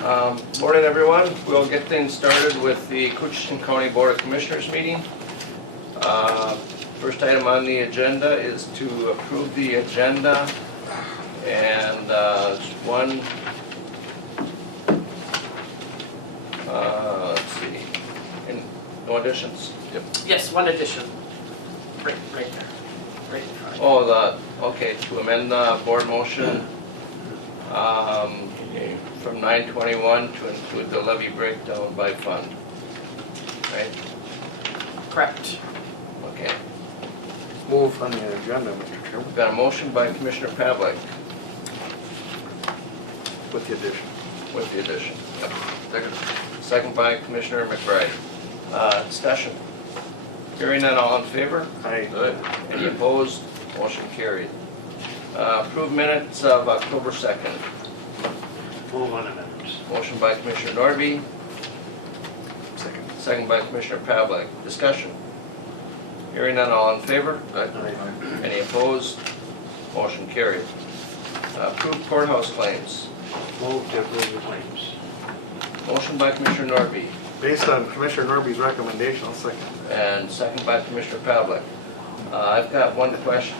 Morning, everyone. We'll get things started with the Koochiching County Board of Commissioners meeting. First item on the agenda is to approve the agenda, and one, let's see, no additions? Yep. Yes, one addition. Right there. Right in front. Oh, okay, to amend the board motion from 921 to include the levy breakdown by fund, right? Correct. Okay. Move on the agenda, Mr. Chairman, We've got a motion by Commissioner Pavlik with the addition. with the addition. Yep. Second by Commissioner McBride. Discussion. Hearing none, all in favor? Aye. Any opposed? Motion carried. Approved minutes of October 2nd. Move on amendments. Motion by Commissioner Norby, Second. second by Commissioner Pavlik. Discussion. Hearing none, all in favor? Aye. Any opposed? Motion carried. Approved courthouse claims. Move to approve the claims. Motion by Commissioner Norby Based on Commissioner Norby's recommendation, I'll second. and second by Commissioner Pavlik. I've got one question.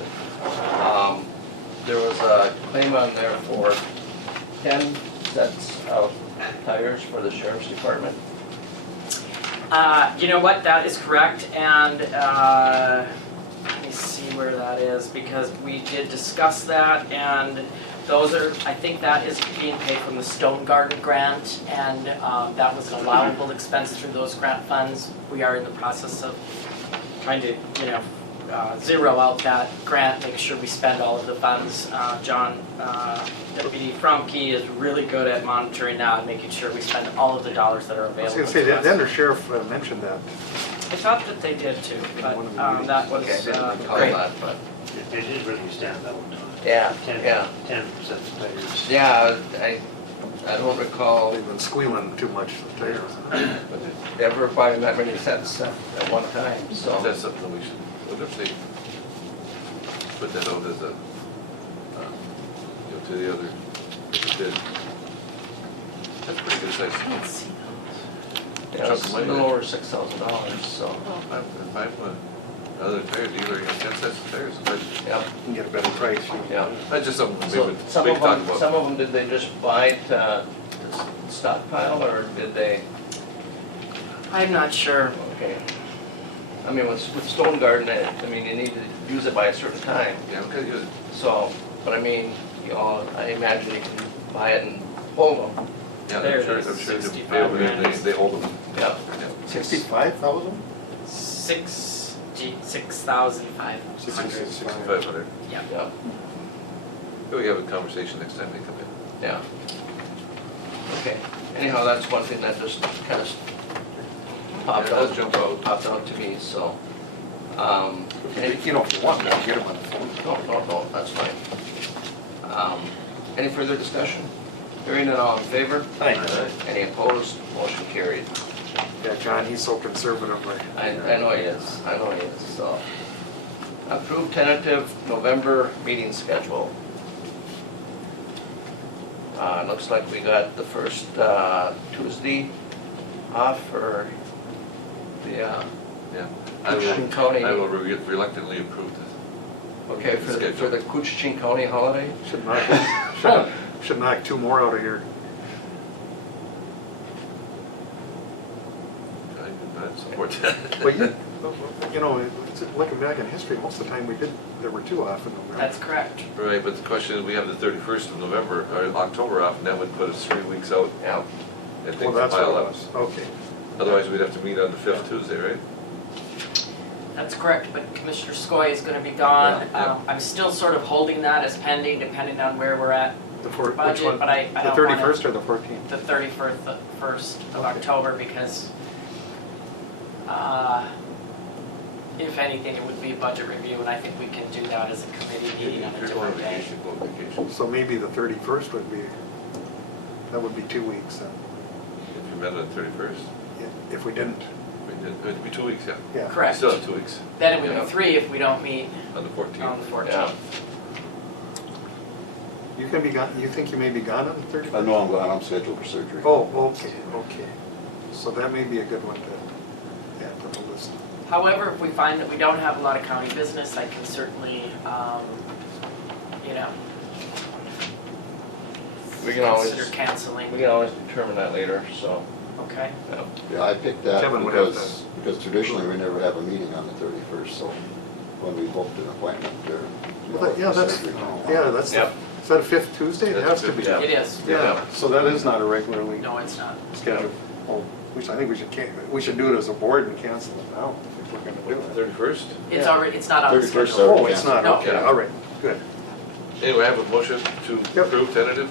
There was a claim on there for 10 sets of tires for the sheriff's department. You know what, that is correct, and let me see where that is, because we did discuss that, and those are, I think that is being paid from the Stone Garden grant, and that was an allowable expense through those grant funds. We are in the process of trying to, zero out that grant, make sure we spend all of the funds. John, Deputy Fromke is really good at monitoring that and making sure we spend all of the dollars that are I was available going to say, to us. the undersheriff mentioned that. I thought that they did too, but that was Okay, I didn't recall great. that, but It did really stand out. yeah, 10 yeah. 10 sets of tires. Yeah, I don't recall They've been squealing too much, the tires. ever buying that many sets at one time, so. That's something we should, what if they put that out as a, to the other bid? That's pretty good size. Let's see. Yeah, it's a Chunk of money little there. over $6,000, so, If I'm another tire dealer, you get 10 sets of tires, but yeah, You can get a better price. yeah. that's just something we So would some maybe of talk them, about. some of them, did they just buy to stockpile, or did they, I'm not sure. okay. I mean, with Stone Garden, I mean, you need to use it by a certain time, Yeah, okay, good. so, but I mean, I imagine you can buy it and hold them. Yeah, There I'm it sure, is, I'm sure 65 they hold them. Yeah. Yeah. 65,000? 6,500. 6,500. Yeah. Yeah, We have a conversation next time they come in. yeah. Okay, anyhow, that's one thing that just kind of popped Yeah, it does out, jump out. popped out to me, so. If you want, I'll get them on the phone. No, that's fine. Any further discussion? Hearing none, all in favor? Aye. Any opposed? Motion carried. Yeah, John, he's so conservative. I know he is, so. Approved tentative November meeting schedule. Looks like we got the first Tuesday off for the, Yeah. Koochiching County. I will reluctantly approve this. Okay, for the Koochiching County holiday? Should knock 2 more out of here. I support that. But looking back in history, most of the time there were 2 off in November. That's correct. Right, but the question is, we have the 31st of November, or October off, and that would put us 3 weeks out, Yeah. and Well, things that's what pile it up. was. Okay. Otherwise, we'd have to meet on the 5th Tuesday, right? That's correct, but Commissioner Skoye is going to be gone. Yeah. I'm still sort of holding that as pending, depending on where we're at Which budget, one? but I The don't want 31st or the 14th? the 31st of Okay. October, because if anything, it would be a budget review, and I think we can do that as a committee meeting on a If you're going on different day. vacation, go on vacation. So maybe the 31st would be 2 weeks then, If you met on the 31st, if we didn't. it'd be 2 weeks, yeah. Yeah. We Correct. still have 2 weeks Then it would Yeah. be 3 if we don't meet on the 14th. on the 14th. Yeah. You can be gone, you think you may be gone on the 31st? I know I'm glad I'm scheduled for surgery. Oh, okay. So that may be a good one to add to the list. However, if we find that we don't have a lot of county business, I can certainly, you know, We can always, consider canceling. we can always determine that later, so, Okay. yeah. Yeah, I picked that Kevin would have because traditionally we never have a meeting on the 31st, so when we booked an appointment there. Well, yeah, that's, Yep. is that a fifth Tuesday? It That's has to be. fifth, It is. Yeah, so that is not a regularly No, it's not. scheduled. Oh, I think we should do it as a board and cancel it now if we're gonna do it. 31st? It's Yeah. already, it's not on the 31st, schedule. Oh, it's not, No. okay, all right, good. Anyway, I have a motion to Yep. approve tentative.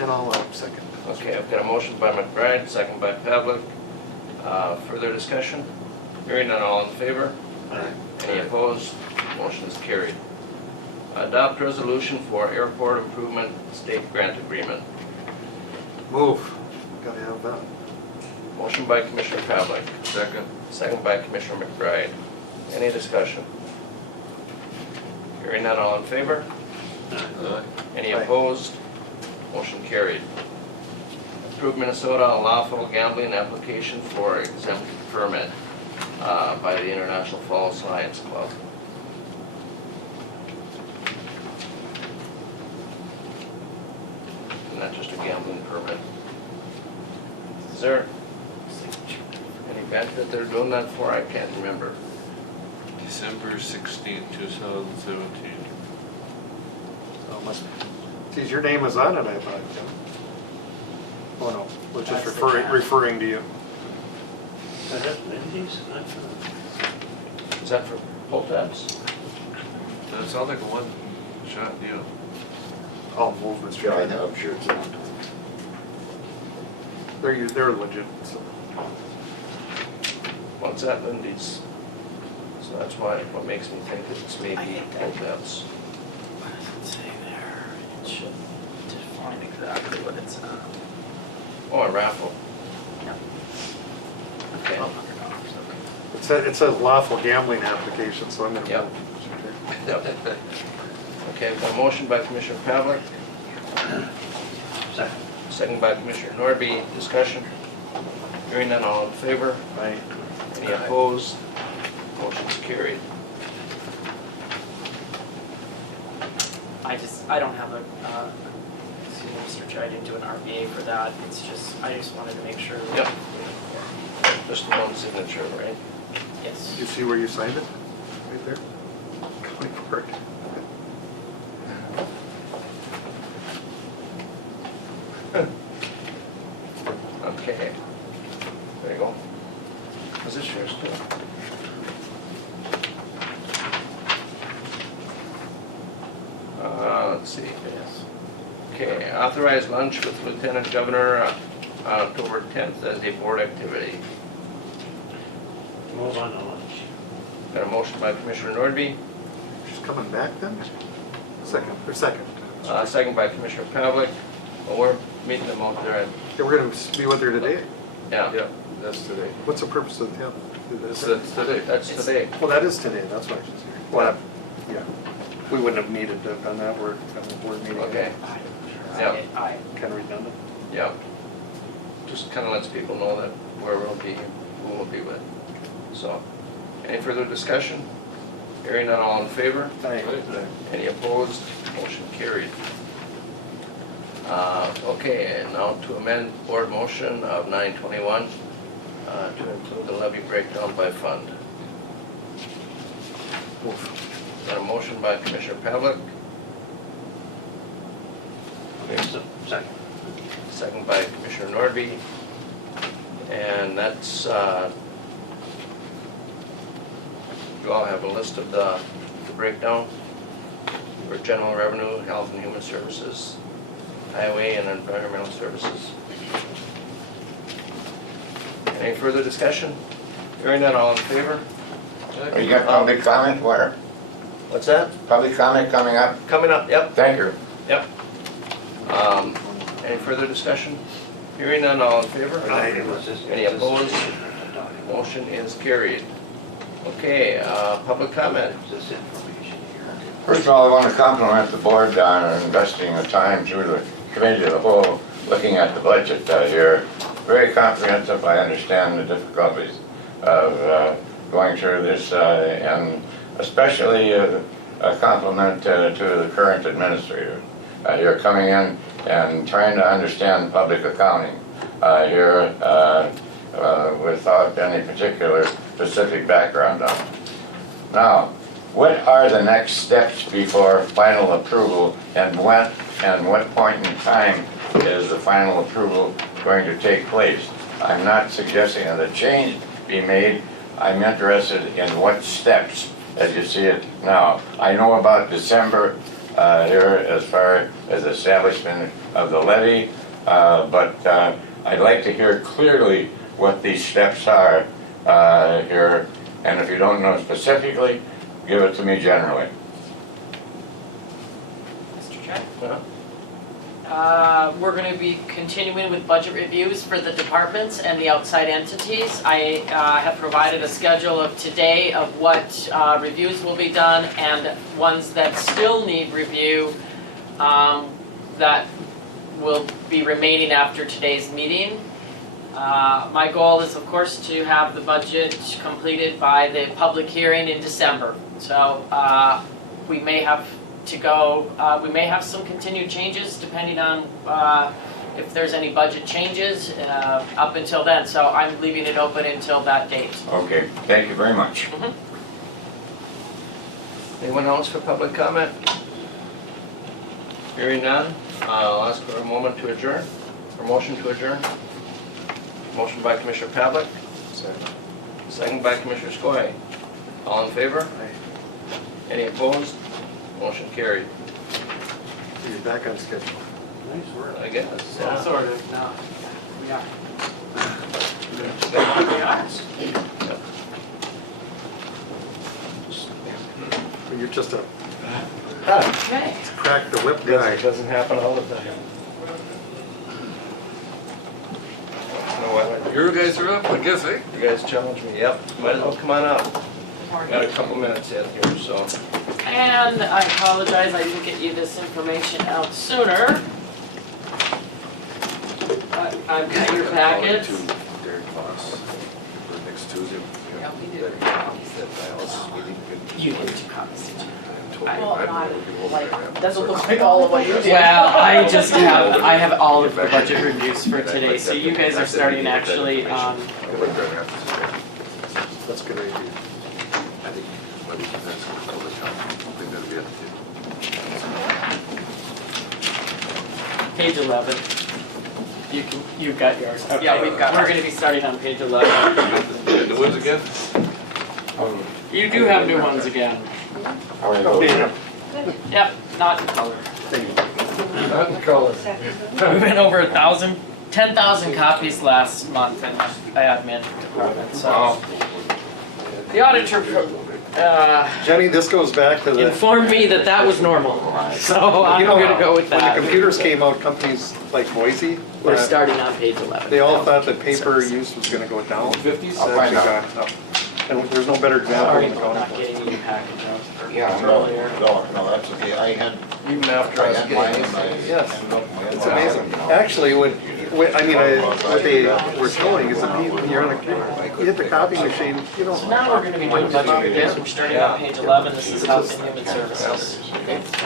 And I'll second. Okay, I've got a motion by McBride, second by Pavlik. Further discussion? Hearing none, all in favor? Any opposed? Motion is carried. Adopt resolution for airport improvement state grant agreement. Move, gotta have that. Motion by Commissioner Pavlik, Second. second by Commissioner McBride. Any discussion? Hearing none, all in favor? Aye. Any Aye. opposed? Motion carried. Approve Minnesota unlawful gambling application for exempt permit by the International Falls Lions Club. And that's just a gambling permit. Is there any event that they're doing that for? I can't remember. December 16, 2017. Oh, must, geez, your name is on it, I thought, Jim. Oh, no, we're just That's the draft. referring to you. Is that Lindy's? Is that for pull tabs? That sounds like a one-shot deal. All movements. Yeah, I know, I'm sure it's on. They're legit, so. What's that, Lindy's? So that's why, what makes me think that it's I maybe think pull that- tabs. What does it say there? It should define exactly what it's, Oh, a raffle. yeah, Okay. $1,200, okay. It's a lawful gambling application, so I'm gonna. Yep. Yep. Okay, I've got a motion by Commissioner Pavlik, Second. second by Commissioner Norby. Discussion? Hearing none, all in favor? Aye. Any opposed? Motion's carried. I don't have a, excuse me, Mr. Chair, I didn't do an RBA for that, it's just, I just wanted to make sure. Yep. Just the one signature, right? Yes. You see where you signed it? Right there? County clerk. Okay. There you go. Is this yours too? Let's see. Yes. Okay, authorized lunch with Lieutenant Governor on October 10th as a board activity. Move on to lunch. Got a motion by Commissioner Nordby, She's coming back then? Second. second by Commissioner Pavlik. Well, we're meeting them out there, and, Yeah, we're gonna be with her today. yeah, Yeah, that's today. What's the purpose of the 10th? That's today. that's It's- today. Well, that is today, that's why she's here. Well, yeah. We wouldn't have needed to have done that, we're at the board meeting. Okay, Yeah. Yeah. Kind of redundant. yeah. Just kind of lets people know that where we'll be, who we'll be with. So, any further discussion? Hearing none, all in favor? Aye. Any opposed? Motion carried. Okay, and now to amend board motion of 921 to include the levy breakdown by fund. Got a motion by Commissioner Pavlik, Second. second by Commissioner Nordby. And that's, you all have a list of the breakdown for general revenue, health and human services, highway and environmental services. Any further discussion? Hearing none, all in favor? You got public comment, where? What's that? Public comment coming up? Coming up, yep, Thank you. yep. Any further discussion? Hearing none, all in favor? Aye. Any opposed? Motion is carried. Okay, public comment. This information here. First of all, I want to compliment the board on investing the time through the committee of the whole, looking at the budget here. Very comprehensive. I understand the difficulties of going through this, and especially a compliment to the current administrator. You're coming in and trying to understand public accounting here without any particular specific background on it. Now, what are the next steps before final approval, and what point in time is the final approval going to take place? I'm not suggesting that a change be made. I'm interested in what steps as you see it now. I know about December here as far as establishment of the levy, but I'd like to hear clearly what these steps are here, and if you don't know specifically, give it to me generally. Mr. Chair? Yeah. We're going to be continuing with budget reviews for the departments and the outside entities. I have provided a schedule of today of what reviews will be done and ones that still need review that will be remaining after today's meeting. My goal is, of course, to have the budget completed by the public hearing in December. So we may have to go, we may have some continued changes depending on if there's any budget changes up until then. So I'm leaving it open until that date. Okay, thank you very much. Anyone else for public comment? Hearing none, I'll ask for a moment to adjourn, or motion to adjourn. Motion by Commissioner Pavlik, second by Commissioner Skoye. All in favor? Any opposed? Motion carried, You're back on schedule. Nice work. I guess. Well, sort of, no. We are. You're just a Okay. crack the whip guy. Doesn't happen all the time. No, what? Your guys are up, I guess, eh? You guys challenged me, yep, might as well come on up. Got a couple minutes in here, so. And I apologize, I didn't get you this information out sooner. But I've got your packets. Derek Voss for next Tuesday. Yeah, we did. You did 2 copies, did you? Well, not like, doesn't look like all of what you did. Well, I just have, I have all of the budget reviews for today, so you guys are starting actually on, That's a good idea. I think, that's gonna cover the top. I think that'll be at the table. page 11. You've got yours. Okay. Yeah, we've got We're ours. gonna be starting on page 11. The woods again? You do have new ones again. How are you doing? Yep, not in color. Not in color. We went over 10,000 copies last month in the admin department, so. The auditor Jenny, this goes back to the, informed me that that was normal, so I'm you know, gonna go with when the that. computers came out, companies like Boise, We're starting on page 11. they all thought that paper use was gonna go down. It's I'll find actually out. gone up. And there's no better example Sorry in the for not county. getting you your package out Yeah, earlier. No, that's okay. I had, Even after I us had mine getting and I this. Yes. ended up in my It's inbox. amazing. Actually, what they were showing is that when you're on you hit the copy machine, you don't. So now we're gonna be doing budget reviews, we're starting on page 11, this is Health and Human Services.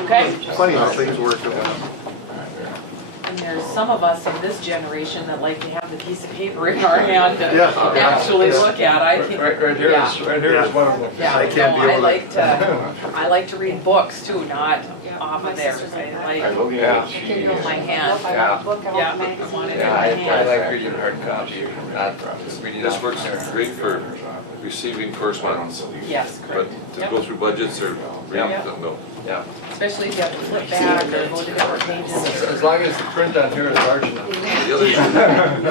Okay? Funny how things work. And there's some of us in this generation that like to have the piece of paper in our hand to Yeah. actually look at. I think, Right here is, right here is one of them. yeah, I can't no, deal I with like I like to read books too, not off of theirs. I I'm like looking Yeah. at to hold my hand. Yeah. Yeah, I want it in Yeah, my I hand. like reading hard copy, not just reading This off works there. great for receiving correspondence, Yes, but correct. to Yep. go through budgets or read, Yeah. no. Yeah, Especially if you have to flip back or go to different pages. as long as the print on here is large enough.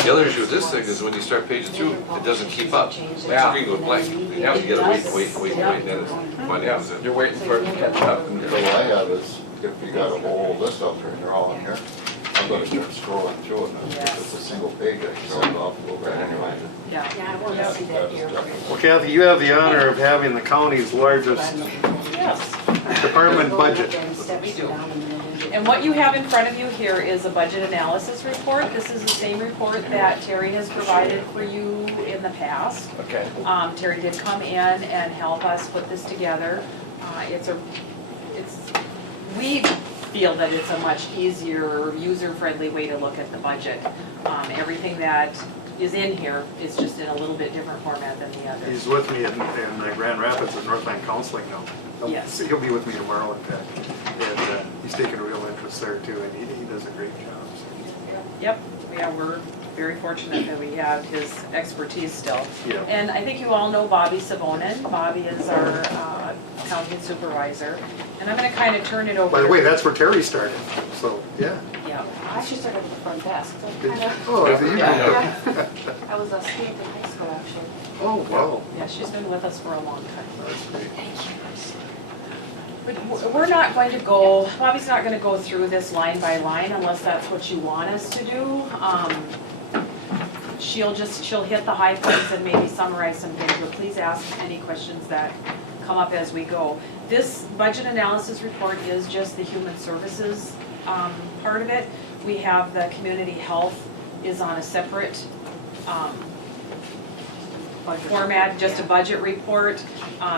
The other issue with this thing is when you start paging through, it doesn't keep up. The Yeah. screen goes blank. You gotta wait, and then it's funny, Yeah, is it? you're waiting for it to catch up. And So what I have is, if you got a whole list out there and they're all in here, I'm gonna start scrolling through it, and if it's a single page, I can send it off a little bit anyway. Yeah. Yeah, I want to see that here. Well, Kathy, you have the honor of having the county's largest Yes. department budget. And what you have in front of you here is a budget analysis report. This is the same report that Terry has provided for you in the past. Okay. Terry did come in and help us put this together. We feel that it's a much easier, user-friendly way to look at the budget. Everything that is in here is just in a little bit different format than the others. He's with me in Grand Rapids at Northland Counseling now. Yes. He'll be with me tomorrow, in fact. And he's taking a real interest there too, and he does a great job. So. Yep, yeah, we're very fortunate that we have his expertise still. Yeah. And I think you all know Bobby Savonin. Bobby is our accounting supervisor. And I'm gonna kind of turn it over. By the way, that's where Terry started, so, yeah. Yeah, I actually started at the front desk, so Did kind you? of, Oh, so you Yeah. I was a student in high school actually. Oh, wow. yeah, she's been with us for a long time. That's great. But we're not going to go, Bobby's not gonna go through this line by line unless that's what you want us to do. She'll hit the high points and maybe summarize some things, but please ask any questions that come up as we go. This budget analysis report is just the human services part of it. We have the community health is on a separate format, just a budget report.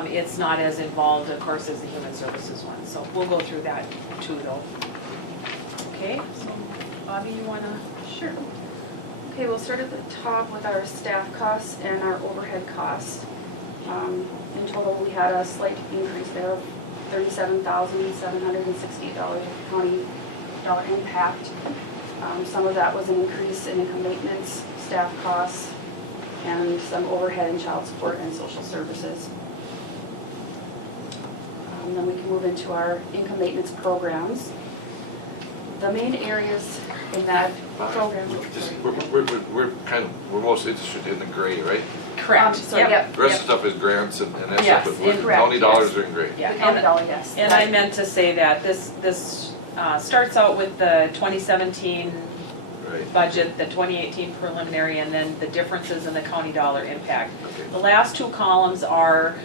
It's not as involved, of course, as the human services one, so we'll go through that too though. Okay, so Bobby, you wanna? Sure. Okay, we'll start at the top with our staff costs and our overhead costs. In total, we had a slight increase there of $37,768 of county dollar impact. Some of that was an increase in income maintenance, staff costs, and some overhead in child support and social services. Then we can move into our income maintenance programs. The main areas in that program. We're most interested in the gray, right? Correct. So, yep, The rest of the stuff is grants and that Yes, stuff, but correct, county dollars are in gray. Yeah, the county and, dollar, yes. and I meant to say that this starts out with the 2017 Right. budget, the 2018 preliminary, and then the differences in the county dollar impact. Okay. The last two columns are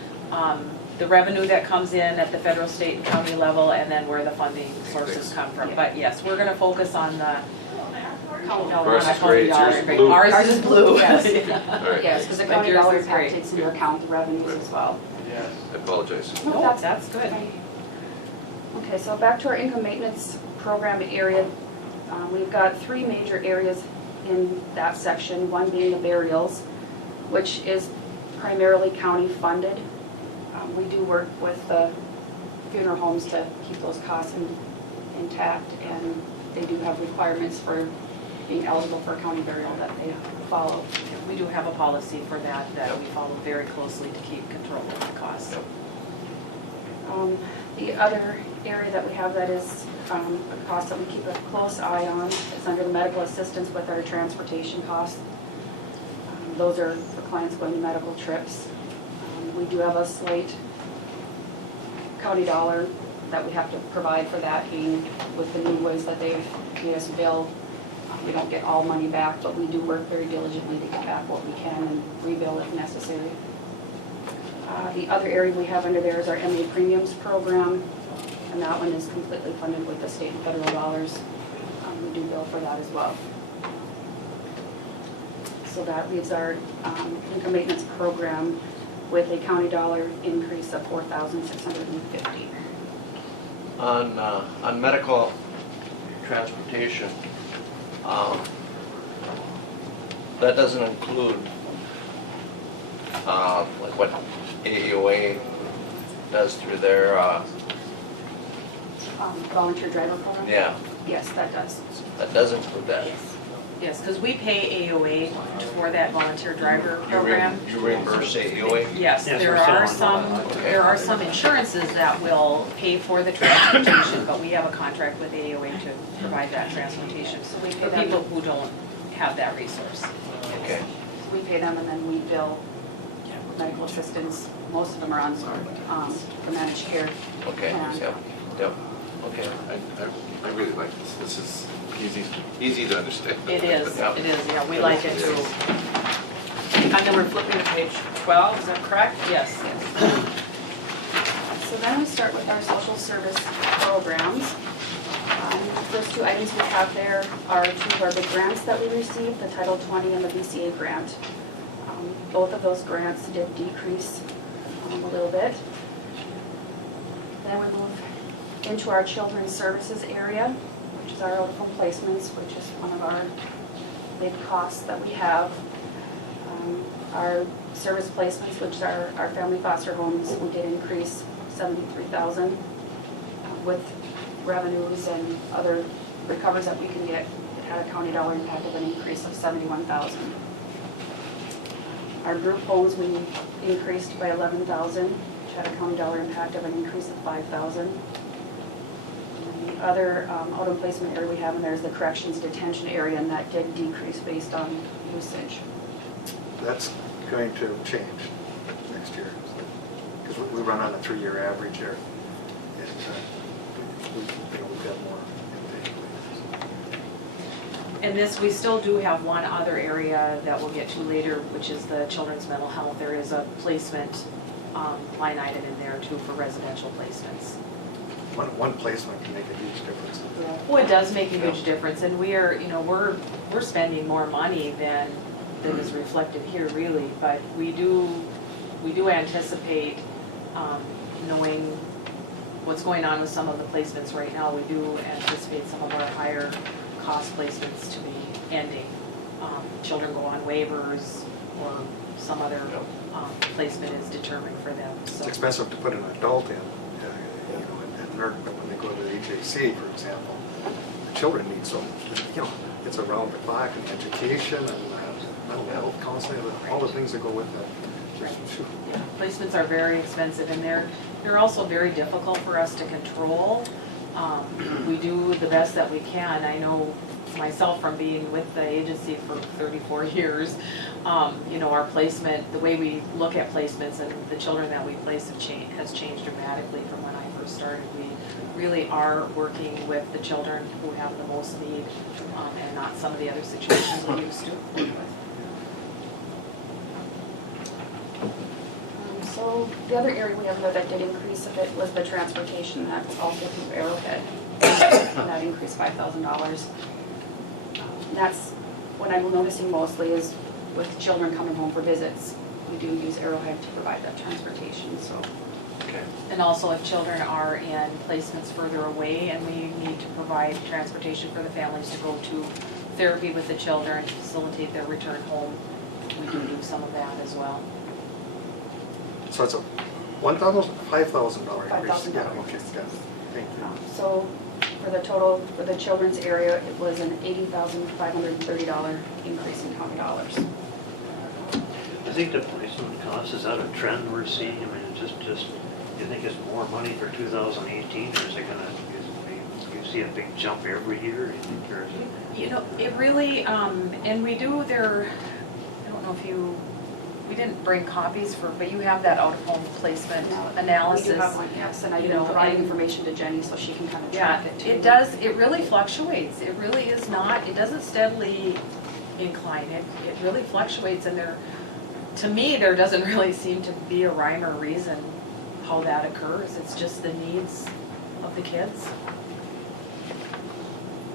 the revenue that comes in at the federal, state, and county level, and then where the funding sources come from. Yeah. But yes, we're gonna focus on the county dollar, Ours not is county gray, dollar. yours is blue. Ours is blue. Yes. All right, Yes, because the But county yours dollar is great. impact takes into account the revenues as well. I apologize. No, that's good. Okay, so back to our income maintenance program area. We've got three major areas in that section, one being the burials, which is primarily county funded. We do work with the funeral homes to keep those costs intact, and they do have requirements for being eligible for a county burial that they follow. We do have a policy for that we follow very closely to keep control of the costs. The other area that we have that is a cost that we keep a close eye on is under the medical assistance with our transportation costs. Those are for clients going to medical trips. We do have a slight county dollar that we have to provide for that, being with the new ways that they've made us bill. We don't get all money back, but we do work very diligently to get back what we can and rebill if necessary. The other area we have under there is our MA premiums program, and that one is completely funded with the state and federal dollars. We do bill for that as well. So that leaves our income maintenance program with a county dollar increase of $4,650. On medical transportation, that doesn't include, like what AEOA does through their, Volunteer driver program? yeah, Yes, that does. that does include that. Yes, because we pay AOA for that volunteer driver program. You reimburse AEOA? Yes, Yes, there we're still are on some, Okay. there are some insurances that will pay for the transportation, but we have a contract with AOA to provide that transportation So we pay for them. people who don't have that resource. Okay, So we pay them and then we bill medical assistance. Most of them are on for managed care. okay, yep, yep, okay. I really like this. This is easy to understand. It is, Yeah. yeah, we like it too. And then we're flipping to page 12, is that correct? Yes. So then we start with our social service programs. The first two items we have there are two of our big grants that we received, the Title 20 and the BCA grant. Both of those grants did decrease a little bit. Then we move into our children's services area, which is our out-of-home placements, which is one of our big costs that we have. Our service placements, which are our family foster homes, we did increase 73,000 with revenues and other recovers that we can get. It had a county dollar impact of an increase of 71,000. Our group homes, we increased by 11,000, which had a county dollar impact of an increase of 5,000. The other out-of placement area we have in there is the corrections detention area, and that did decrease based on usage. That's going to change next year, because we run on a 3-year average there. And we've got more intake. And this, we still do have one other area that we'll get to later, which is the children's mental health. There is a placement line item in there too for residential placements. One placement can make a huge difference. Well, it does make a huge difference, and we are, we're spending more money than is reflected here really, but we do anticipate, knowing what's going on with some of the placements right now, we do anticipate some of our higher cost placements to be ending. Children go on waivers or some other placement is determined for them, so. It's expensive to put an adult in, and when they go to the HAC, for example, the children need so, it's around the clock and education and mental health counseling, all the things that go with that. Yeah, placements are very expensive, and they're also very difficult for us to control. We do the best that we can. I know myself from being with the agency for 34 years, our placement, the way we look at placements and the children that we place has changed dramatically from when I first started. We really are working with the children who have the most need, and not some of the other situations we used to work with. So the other area we have there that did increase a bit was the transportation. That was also through Arrowhead. And that increased $5,000. That's what I'm noticing mostly is with children coming home for visits. We do use Arrowhead to provide that transportation, so. Okay. And also if children are in placements further away and we need to provide transportation for the families to go to therapy with the children, to facilitate their return home, we do some of that as well. So it's a $1,000, $5,000 increase? $5,000 Yeah, okay, got it. Thank you. So for the total, for the children's area, it was an $80,530 increase in county dollars. I think the placement cost, is that a trend we're seeing? I mean, just, you think it's more money for 2018, or is it you see a big jump every year? You think, or is it? It really, and we do I don't know if we didn't bring copies but you have that out-of-home placement analysis. We do have one, yes, and I did provide information to Jenny so she can kind of track it too. It really fluctuates. It really is not, it doesn't steadily incline. It really fluctuates, and to me, there doesn't really seem to be a rhyme or reason how that occurs. It's just the needs of the kids.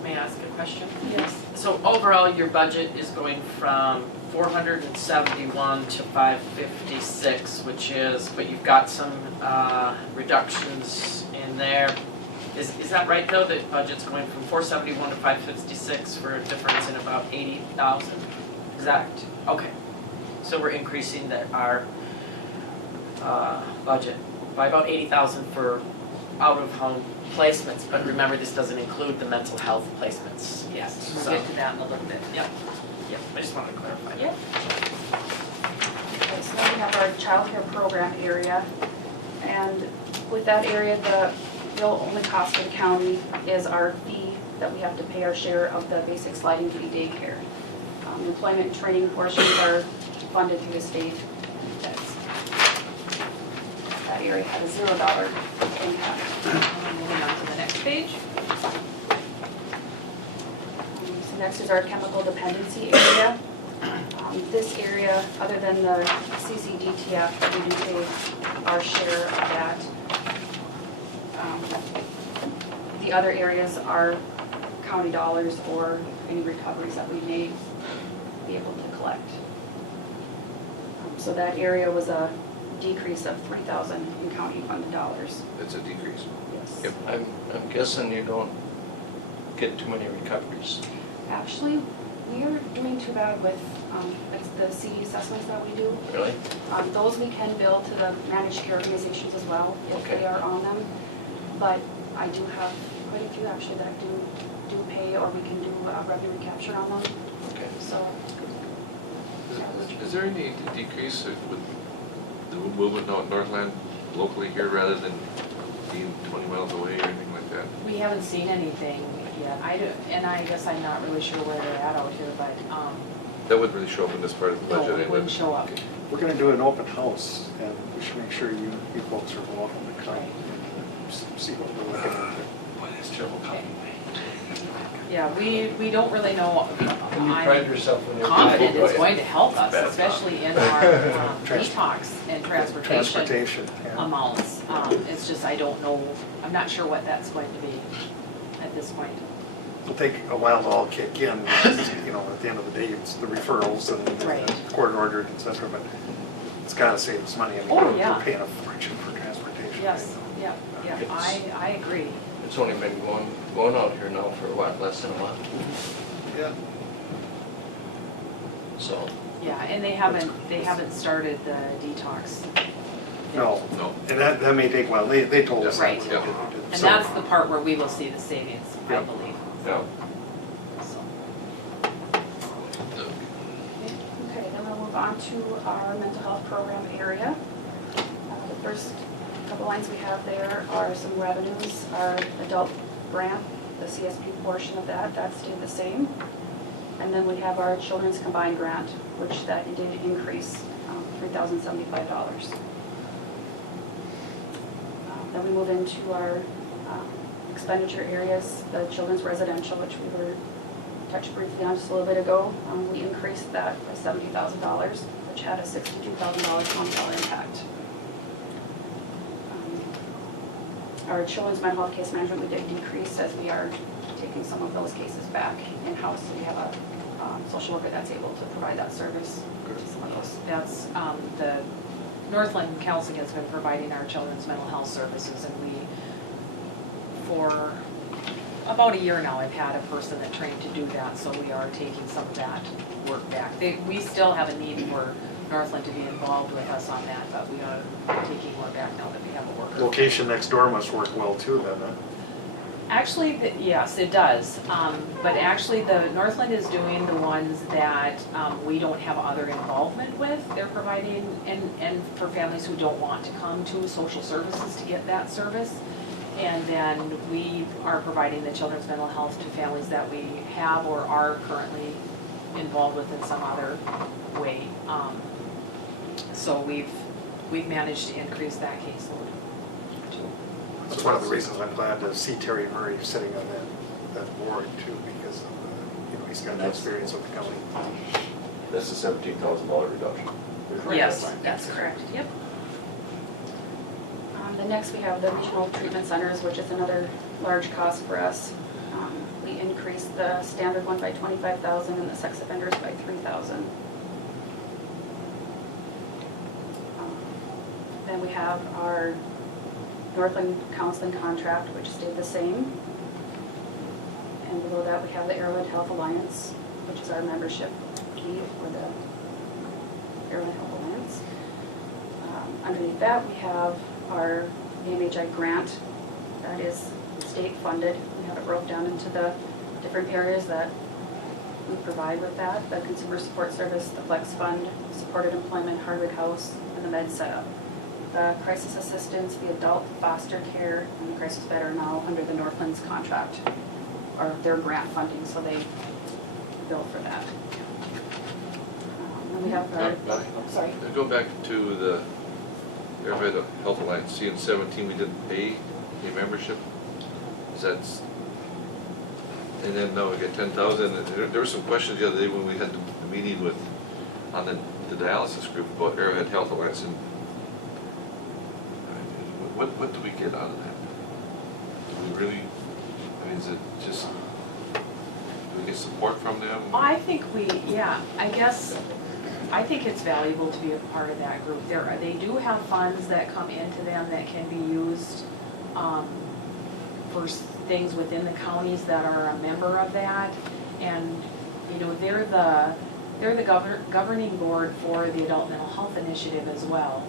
May I ask a question? Yes. So overall, your budget is going from 471 to 556, which is, but you've got some reductions in there. Is that right though, that budget's going from 471 to 556 for a difference in about 80,000? Exact. Okay. So we're increasing our budget by about 80,000 for out-of-home placements, but remember this doesn't include the mental health placements yet. We'll get to that in a little bit. Yep. Yep, I just wanted to clarify. Yep. Okay, so then we have our child care program area, and with that area, the real only cost for the county is our fee that we have to pay our share of the basic sliding fee daycare. Employment and training portions are funded through the state. That area had a $0 impact. Moving on to the next page. So next is our chemical dependency area. This area, other than the CCDTF, we do pay our share of that. The other areas are county dollars or any recoveries that we may be able to collect. So that area was a decrease of 3,000 in county funded dollars. It's a decrease. Yes. Yep. I'm guessing you don't get too many recoveries. Actually, we are doing too bad with it's the CD assessments that we do. Really? Those we can bill to the managed care organizations as well if Okay. they are on them. But I do have quite a few actually that do pay, or we can do revenue recapture on them. Okay. So Is there any decrease with the movement out in Northland locally here rather than being 20 miles away or anything like that? We haven't seen anything yet. And I guess I'm not really sure where they're at out here, but, That wouldn't really show up in this part of the budget no, anyway. it wouldn't show up. We're gonna do an open house, and we should make sure you folks are welcome to come and see what we're looking at. Boy, that's terrible Okay. Yeah, we don't really know. And you pride yourself when you're. Confident it's Oh, going to help us, Bad especially in our detox and transportation Transportation, yeah. amounts. It's just, I don't know, I'm not sure what that's going to be at this point. It'll take a while to all kick in, because, you know, at the end of the day, it's the referrals and Right. court ordered, et cetera, but it's gotta save us money. I mean, Oh, yeah. we're paying a fortune for transportation. Yes, yeah, I agree. It's only been going out here now for what, less than a month? Yeah. So, Yeah, and they haven't started the detox. No, No. and that may take a while. They told us that. Right. when Yeah. they did it. And So- that's the part where we will see the savings, I Yeah. believe. yeah. So, Okay, then we'll move on to our mental health program area. The first couple lines we have there are some revenues. Our adult grant, the CSP portion of that stayed the same. And then we have our children's combined grant, which that did increase, $3,075. Then we move into our expenditure areas, the children's residential, which we were touched briefly on just a little bit ago. We increased that by $70,000, which had a $62,000 county dollar impact. Our children's mental health case management, we did decrease as we are taking some of those cases back in-house. So we have a social worker that's able to provide that service to some of those. that's, the Northland Counseling has been providing our children's mental health services, and for about a year now, I've had a person that trained to do that, so we are taking some of that work back. We still have a need for Northland to be involved with us on that, but we are taking more back now that we have a worker. Location next door must work well too, then, huh? Actually, yes, it does. But actually, the Northland is doing the ones that we don't have other involvement with. They're providing, and for families who don't want to come to social services to get that service. And then we are providing the children's mental health to families that we have or are currently involved with in some other way. So we've managed to increase that caseload too. That's one of the reasons I'm glad to see Terry Murray sitting on that board too, because of, you know, he's got the experience with the county. That's the $17,000 reduction. Yes, that's correct, yep. The next we have the regional treatment centers, which is another large cost for us. We increased the standard one by $25,000 and the sex offenders by $3,000. Then we have our Northland Counseling contract, which stayed the same. And below that we have the Arrowhead Health Alliance, which is our membership fee for the Arrowhead Health Alliance. Underneath that we have our AMHI grant that is state funded. We have it broke down into the different areas that we provide with that. The Consumer Support Service, the Flex Fund, Supported Employment, Hardwick House, and the Med Setup. The Crisis Assistance, the Adult Foster Care, and the Crisis Bed are now under the Northland's contract, or their grant funding, so they bill for that. And we have our, sorry. Go back to the, everybody, the Health Alliance, see in 17 we didn't pay a membership. Is that, and then now we get 10,000. There were some questions the other day when we had the meeting with, on the dialysis group about Arrowhead Health Alliance, and what do we get out of that? we really, I mean, is it just, do we get support from them? I think I think it's valuable to be a part of that group. They do have funds that come into them that can be used for things within the counties that are a member of that. And, you know, they're the governing board for the Adult Mental Health Initiative as well.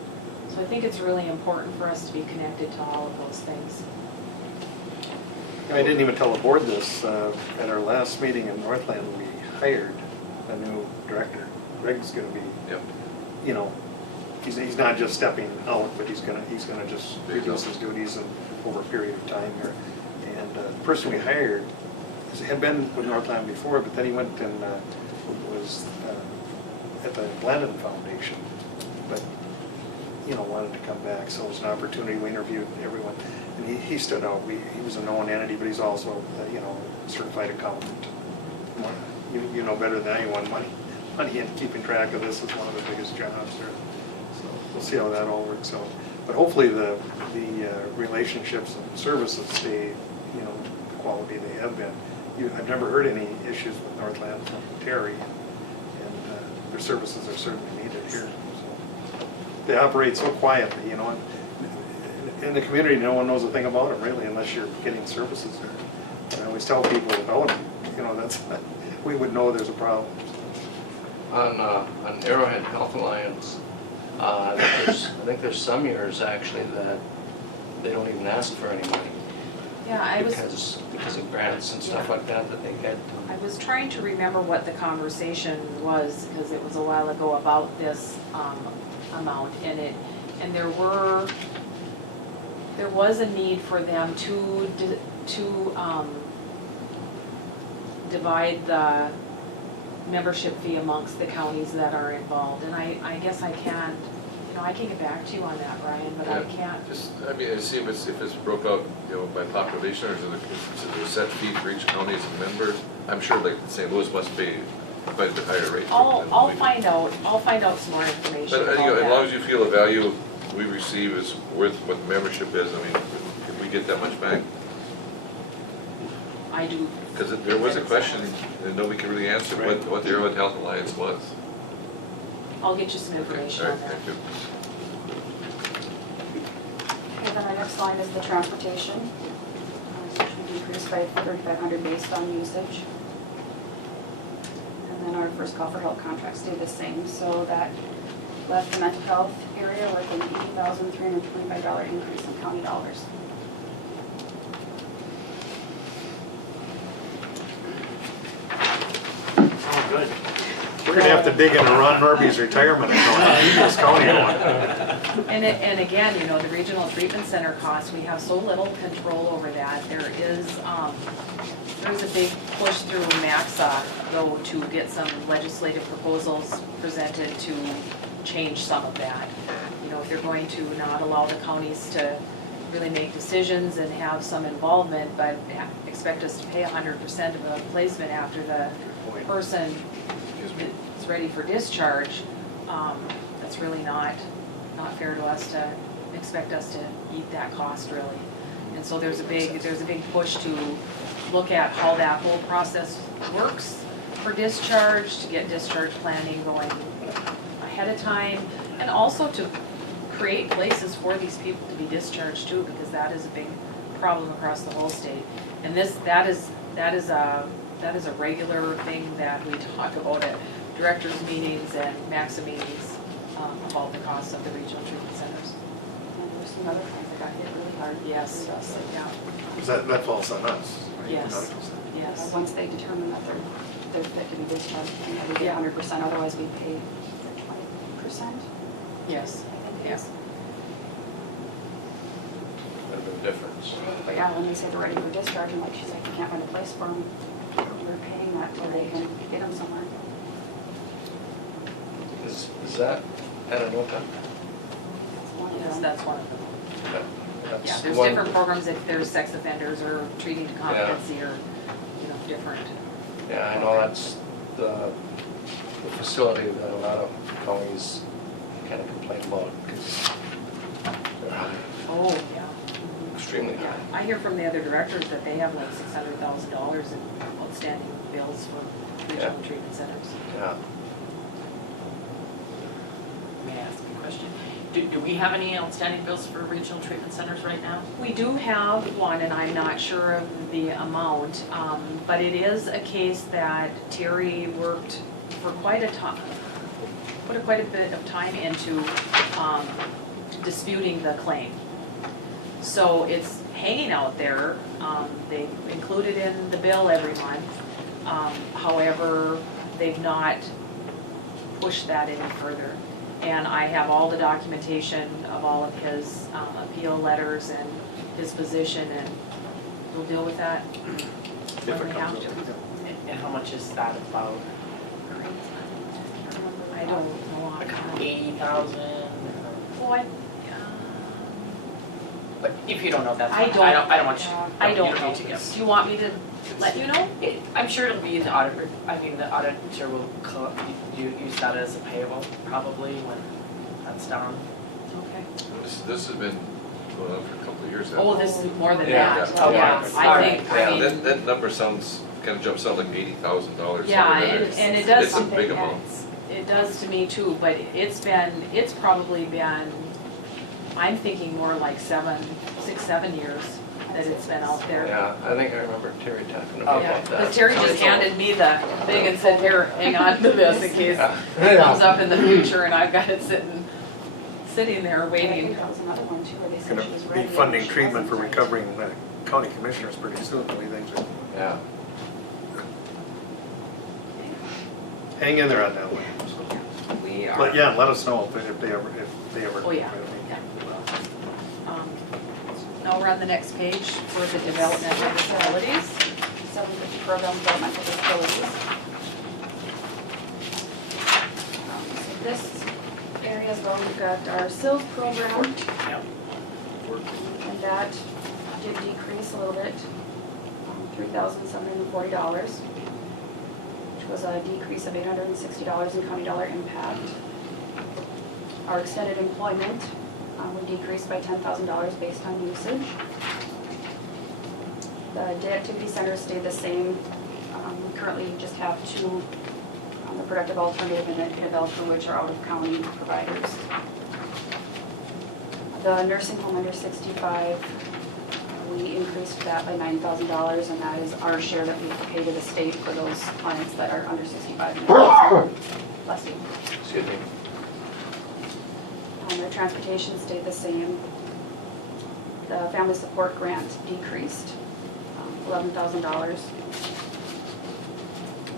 So I think it's really important for us to be connected to all of those things. I didn't even tell the board this, at our last meeting in Northland, we hired a new director. Greg's gonna be, Yep. you know, he's not just stepping out, but he's gonna just reduce his duties over a period of time here. And the person we hired had been with Northland before, but then he went and was at the Landon Foundation, but, you know, wanted to come back, so it was an opportunity. We interviewed everyone, and he stood out. He was a known entity, but he's also, you know, a certified accountant. You know better than anyone, money and keeping track of this is one of the biggest jobs there. So we'll see how that all works out. But hopefully the relationships and services stay, you know, the quality they have been. I've never heard any issues with Northland from Terry, and their services are certainly needed here. So they operate so quietly, you know, and in the community, no one knows a thing about them really, unless you're getting services there. And I always tell people about them, you know, we would know there's a problem. On Arrowhead Health Alliance, I think there's some years actually that they don't even ask for any money. Yeah, Because of grants and stuff like that they get. I was trying to remember what the conversation was, because it was a while ago about this amount in it. And there was a need for them to divide the membership fee amongst the counties that are involved. And I guess I can't, you know, I can get back to you on that, Brian, but I can't. Just, I mean, I see if it's broke out, you know, by population, or is it a set fee for each county as a member? I'm sure like St. Louis must pay quite a bit higher rate. I'll find out some more information But about anyway, as long that. as you feel the value we receive is worth what the membership is, I mean, can we get that much back? I do. Because there was a question, and nobody could really answer what the Arrowhead Health Alliance was. I'll get you some information Okay, on all that. right, thank you. Okay, then our next line is the transportation, which we decreased by 3,500 based on usage. And then our first call for help contracts stayed the same, so that left the mental health area with an $80,325 increase in county dollars. Oh, good. We're gonna have to dig into Ron Norby's retirement account, Eagles County one. And again, you know, the regional treatment center costs, we have so little control over that. There's a big push through MAXA, though, to get some legislative proposals presented to change some of that. You know, if they're going to not allow the counties to really make decisions and have some involvement, but expect us to pay 100% of the placement after the person is ready for discharge, that's really not fair to us to expect us to eat that cost really. And so there's a big push to look at how that whole process works for discharge, to get discharge planning going ahead of time, and also to create places for these people to be discharged too, because that is a big problem across the whole state. And that is a regular thing that we talk about at directors' meetings and MAXA meetings, about the costs of the regional treatment centers. And there's some other kinds that got hit really hard. Yes, yeah, Because that falls on us. Right? Yes. Medical center. yes. Once they determine that they're fit to be discharged, and we get 100%, otherwise we pay 20%. Yes, yes. Bit of a difference. But yeah, when they say they're ready for discharge, and like she's like, you can't find a place for them, we're paying that till they can get them somewhere. Is that Ananoka? That's one of Yes, them. that's one of them. That's Yeah, there's one- different programs if there's sex offenders or treating to competency or, you know, different. Yeah, I know that's the facility that a lot of counties kind of complain about because they're high. Oh, yeah. extremely Yeah, high. I hear from the other directors that they have like $600,000 in outstanding bills for regional treatment centers. Yeah. May I ask a question? Do we have any outstanding bills for regional treatment centers right now? We do have one, and I'm not sure of the amount, but it is a case that Terry worked for quite a time, put quite a bit of time into disputing the claim. So it's hanging out there. They include it in the bill every month. However, they've not pushed that any further. And I have all the documentation of all of his appeal letters and his position, and we'll deal with that If when it we comes have up, to. yeah. And how much is that about? I don't know. Like 80,000? What? But if you don't know, that's I fine. don't. I don't want you. I you don't need know. to give. Do you want me to let you know? I'm sure it'll be in the auditor, I mean, the auditor will use that as a payable probably when that's done. Okay. This has been going on for a couple of years now. Oh, this is more than Yeah. that. Yeah. Yeah, Okay. I think, Yeah. I mean, That number sounds, kind of jumps out like $80,000. yeah, It's- and it does. It's a big amount. It does to me too, but it's probably been, I'm thinking more like 6, 7 years that it's been out there. Yeah, I think I remember Terry talking about Yeah, that. because Terry just handed me the thing and said, here, hang on to this in case Yeah. it comes up in the future and I've got it sitting there I think waiting. that was another one too, where they said Gonna she was be ready. funding and she treatment for wasn't. recovering county commissioners pretty soon, we think. So Yeah. hang in there on that one. We are. But yeah, let us know if they ever. Oh, yeah. Now we're on the next page for the developmental disabilities. 750 program developmental disabilities. So this area is where we've got our SILS program, Yep. and that did decrease a little bit, $3,740, which was a decrease of $860 in county dollar impact. Our extended employment would decrease by $10,000 based on usage. The day activity centers stayed the same. We currently just have 2, the productive alternative and the Innovel, for which are out-of-county providers. The nursing home under 65, we increased that by $9,000, and that is our share that we pay to the state for those clients that are under 65. Bless you. Excuse me. The transportation stayed the same. The family support grant decreased, $11,000.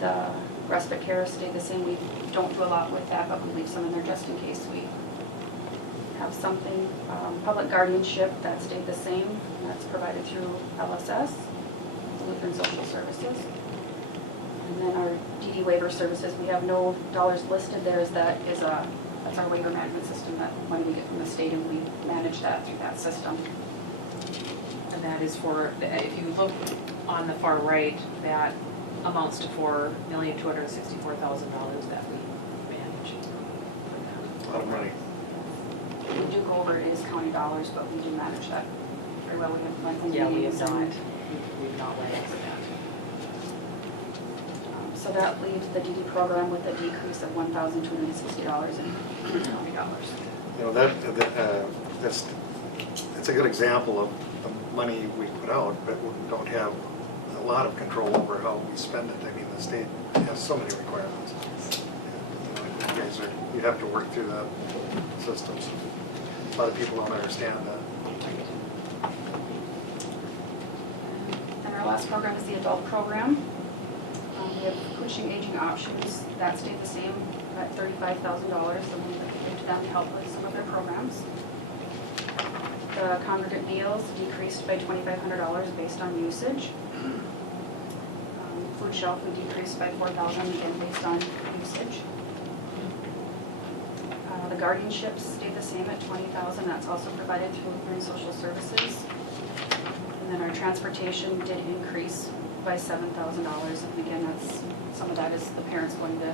The respite care stayed the same. We don't do a lot with that, but we leave some in there just in case we have something. Public guardianship, that stayed the same. That's provided through LSS, Lutheran Social Services. And then our DD waiver services, we have no dollars listed there. That's our waiver management system, that money we get from the state, and we manage that through that system. And that is for, if you look on the far right, that amounts to $4,264,000 that we manage. A lot of money. We do go over, it is county dollars, but we do manage that very well. We have monthly Yeah, we meetings have not, and, we've not let us that. so that leaves the DD program with a decrease of $1,260 in county dollars. You know, that's a good example of the money we put out, but we don't have a lot of control over how we spend it. I mean, the state has so many requirements. And, you have to work through the systems. A lot of people don't understand that. And our last program is the adult program. We have Koochiching aging options, that stayed the same at $35,000, so we give to them to help with some of their programs. The congregate meals decreased by $2,500 based on usage. Food shelf, we decreased by $4,000, again based on usage. The guardianships stayed the same at $20,000, that's also provided through Lutheran Social Services. And then our transportation did increase by $7,000, and again, some of that is the parents going to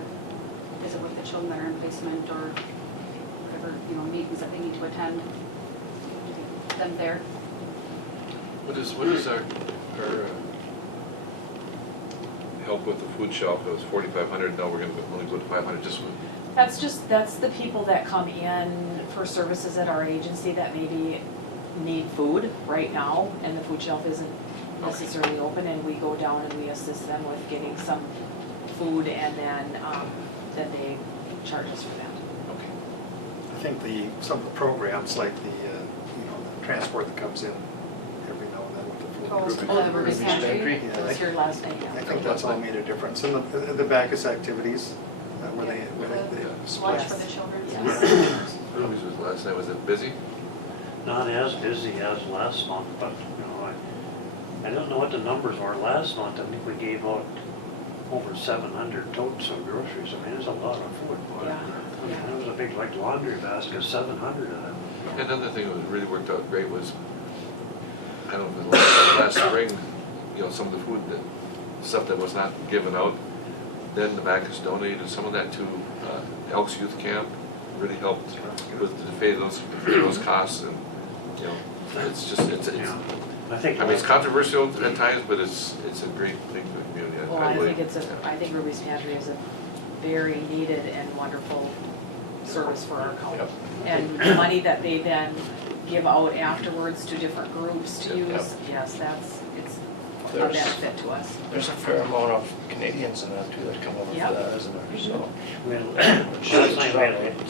visit with the children that are in placement, or whatever, meetings that they need to attend, them there. What is our help with the food shelf? It was 4,500, now we're gonna only go to 500, That's the people that come in for services at our agency that maybe need food right now, and the food shelf isn't necessarily open, and we go down and we assist them with getting some food, and then they charge us for that. okay. I think some of the programs like the transport that comes in every now and then with the food. Oh, Ruby- Oh, the Ruby's Ruby's Pantry, Pantry? Yeah, that was here last night, yeah. I think that's all made a difference. And the Bacchus activities, where they Lunch split. for the children. Yes. Ruby's was last night, was it busy? Not as busy as last month, but, I don't know what the numbers were last month. I think we gave out over 700 totes of groceries. I mean, it's a lot of food. Boy. Yeah, I mean, it was a big, like, laundry basket, 700 of them. Another thing that really worked out great was, I don't know, last spring, some of the food, stuff that was not given out, then the Bacchus donated some of that to Elks Youth Camp, really helped with to defray those costs, and, it's just, Yeah. I think. I mean, it's controversial at times, but it's a great thing for the community. Well, I think Ruby's Pantry is a very needed and wonderful service for our county. Yep. And the money that they then give out afterwards to different groups to Yep. use, yes, it's a There's- benefit to us. There's a fair amount of Canadians in that too that come over Yep. for that, isn't there? So, Last night we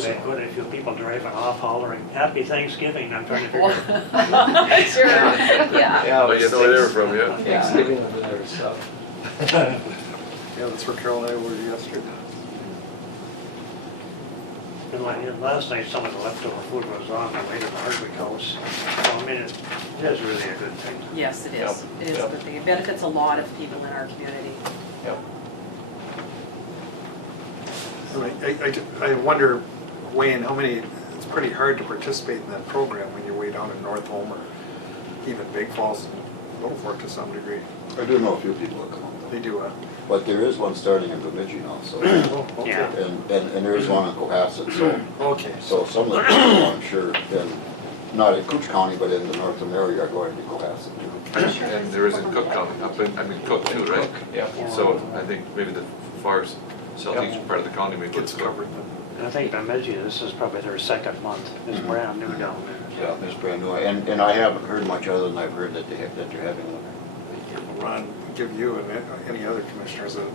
had quite a few people driving off hollering, "Happy Thanksgiving." I'm trying to figure out. Sure, yeah. yeah. But you know where they were from, yeah? Thanksgiving over there and stuff. Yeah, that's where Carol and I were yesterday. And last night, some of the leftover food was on the way to the Hardwick House. So, I mean, it is really a good thing. Yes, it is. Yep, It is a yep. good thing. It benefits a lot of people in our community. Yep. I wonder, Wayne, how many, it's pretty hard to participate in that program when you're way down in North Home or even Big Falls and Little Fork to some degree. I do know a few people that come up. They do, But there is one starting in Bemidji now, so, oh, okay. Yeah. and there is one in Cohasset, so, Okay. so some of the people, I'm sure, not in Cooch County, but in the Northern area are going to Cohasset too. And there is in Cook County, Cook too, right? Yep. So I think maybe the far southeast part of the county may Gets get covered. And I think Bemidji, this is probably their second month. It's brand new down there. Yeah, it's brand new, and I haven't heard much other than I've heard that they're having one. Ron, give you and any other commissioners that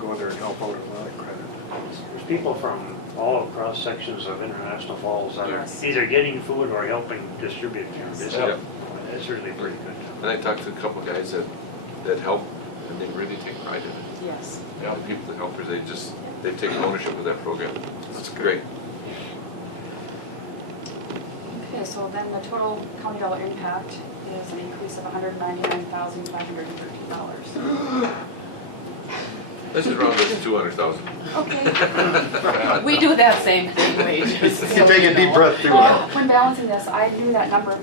go there and help out a lot of credit. There's people from all across sections of International Falls that are Yes. either getting food or helping distribute. Yep. It's really pretty good. And I talked to a couple of guys that help, and they really take pride in it. Yes. The people, the helpers, they've taken ownership of that program. That's great. Okay, so then the total county dollar impact is an increase of $199,513. This is around 200,000. Okay. We do that same thing, wages. You take a deep breath through Well, it. when balancing this, I knew that number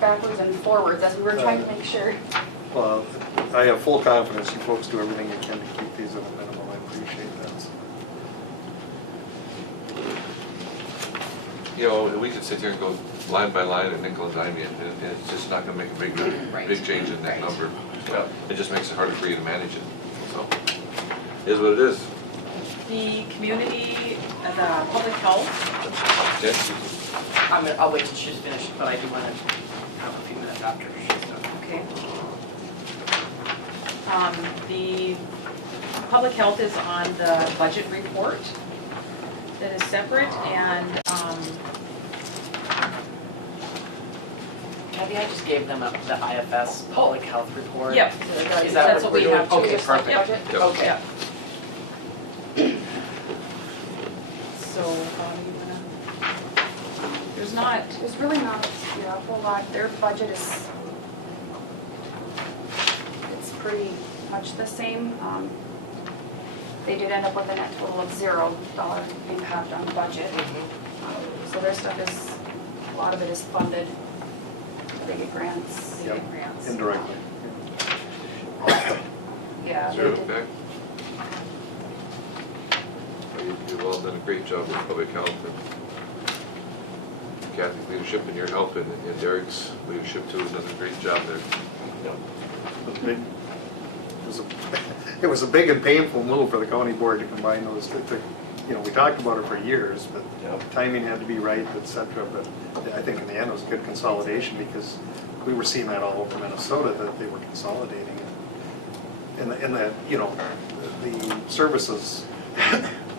backwards and forwards as we were trying to make sure. Well, I have full confidence you folks do everything you can to keep these at a minimum. I appreciate that. We could sit here and go line by line and nickel and dime you, and it's just not gonna make a big change in that number. So it just makes it harder for you to manage it. So, it is what it is. The community, the public health, Okay? I'll wait till she's finished, but I do want to have a few minutes after she's done. okay. The public health is on the budget report that is separate, and, Kathy, I just gave them the IFS public health report. yep, Is that that's what we we're doing? have too. Okay, perfect. Yep. Yep. Okay. Yeah. So, you wanna, there's not, There's really not a whole lot. Their budget is, it's pretty much the same. They did end up with a net total of $0 impact on the budget. So their stuff is, a lot of it is funded. They get grants. they get grants. Indirectly. Yeah, they Zero did. back. You've all done a great job with public health and Kathy's leadership and your help and Derek's leadership too, has done a great job there. It was a big and painful move for the county board to combine those, you know, we talked about it for years, but timing had to be right, et cetera, but I think in the end it was good consolidation because we were seeing that all over Minnesota, that they were consolidating. And the, you know, the services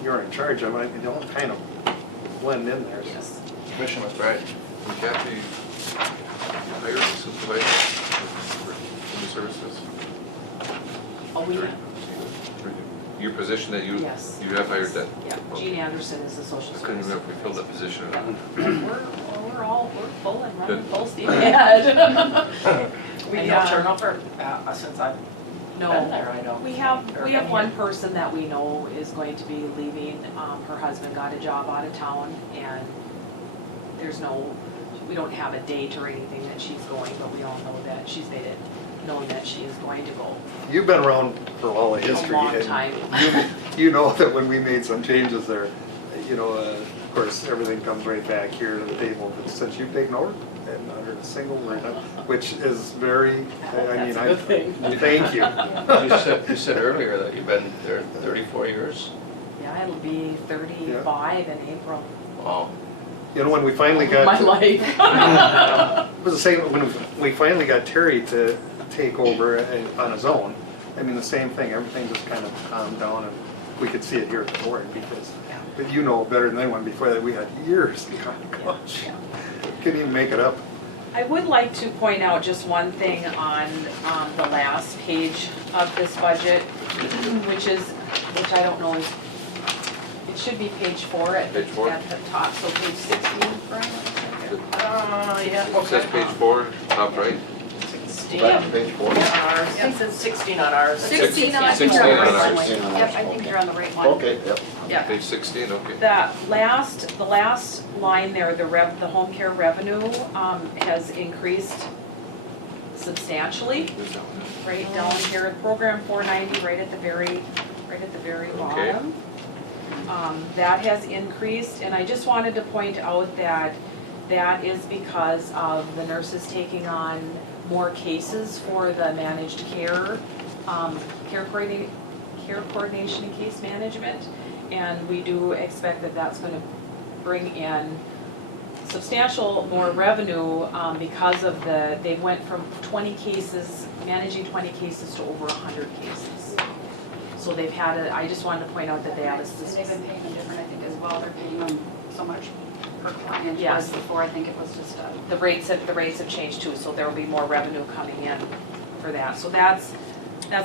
you're in charge of, they all kind of blend in there. Yes. Commissioner was right. And Kathy, hired a supervisor for human services? Oh, we, Your position that you yes. have hired that? Yeah, Jean Anderson is the social I couldn't service. remember if we filled that position or not. We're full and running Good. full steam ahead. And no turnover, since I've been No, there, I don't. we have or been one here. person that we know is going to be leaving. Her husband got a job out of town and there's no, we don't have a date or anything that she's going, but we all know that she's made it known that she is going to go. You've been around for all the history. long and time. You know that when we made some changes there, you know, of course, everything comes right back here to the table, but since you've taken over, and not heard a single word, which is very, I mean, That's a good thing. Thank you. You said earlier that you've been there 34 years. Yeah, it'll be 35 in April. Wow. You know, when we finally got. My life. It was the same, when we finally got Terry to take over on his own, I mean, the same thing, everything just kind of calmed down and we could see it here at the board because, but you know better than anyone, before that, we had years, gosh, couldn't even make it up. I would like to point out just one thing on the last page of this budget, which I don't know is, it should be page 4 at the Page 4? at the top, so page 16, Brian. Yeah. It says page 4, top right. 16 Back to page 4. on ours. It says 16 on ours. 16 on 16 on ours. Yep, I think you're on the right one. Okay, yep. Yeah. Page 16, okay. The last line there, the home care revenue has increased substantially, Who's that one? right down here, program 490, right at the very Okay. bottom. That has increased, and I just wanted to point out that that is because of the nurses taking on more cases for the managed care, care coordination and case management. And we do expect that that's gonna bring in substantial more revenue because of they went from 20 cases, managing 20 cases to over 100 cases. So they've had I just wanted to point out that they have And they've been paying them different, I think, as well. They're paying them so much per client. Yes. Whereas before, I think it was just the rates have changed too, so there will be more revenue coming in for that. So that's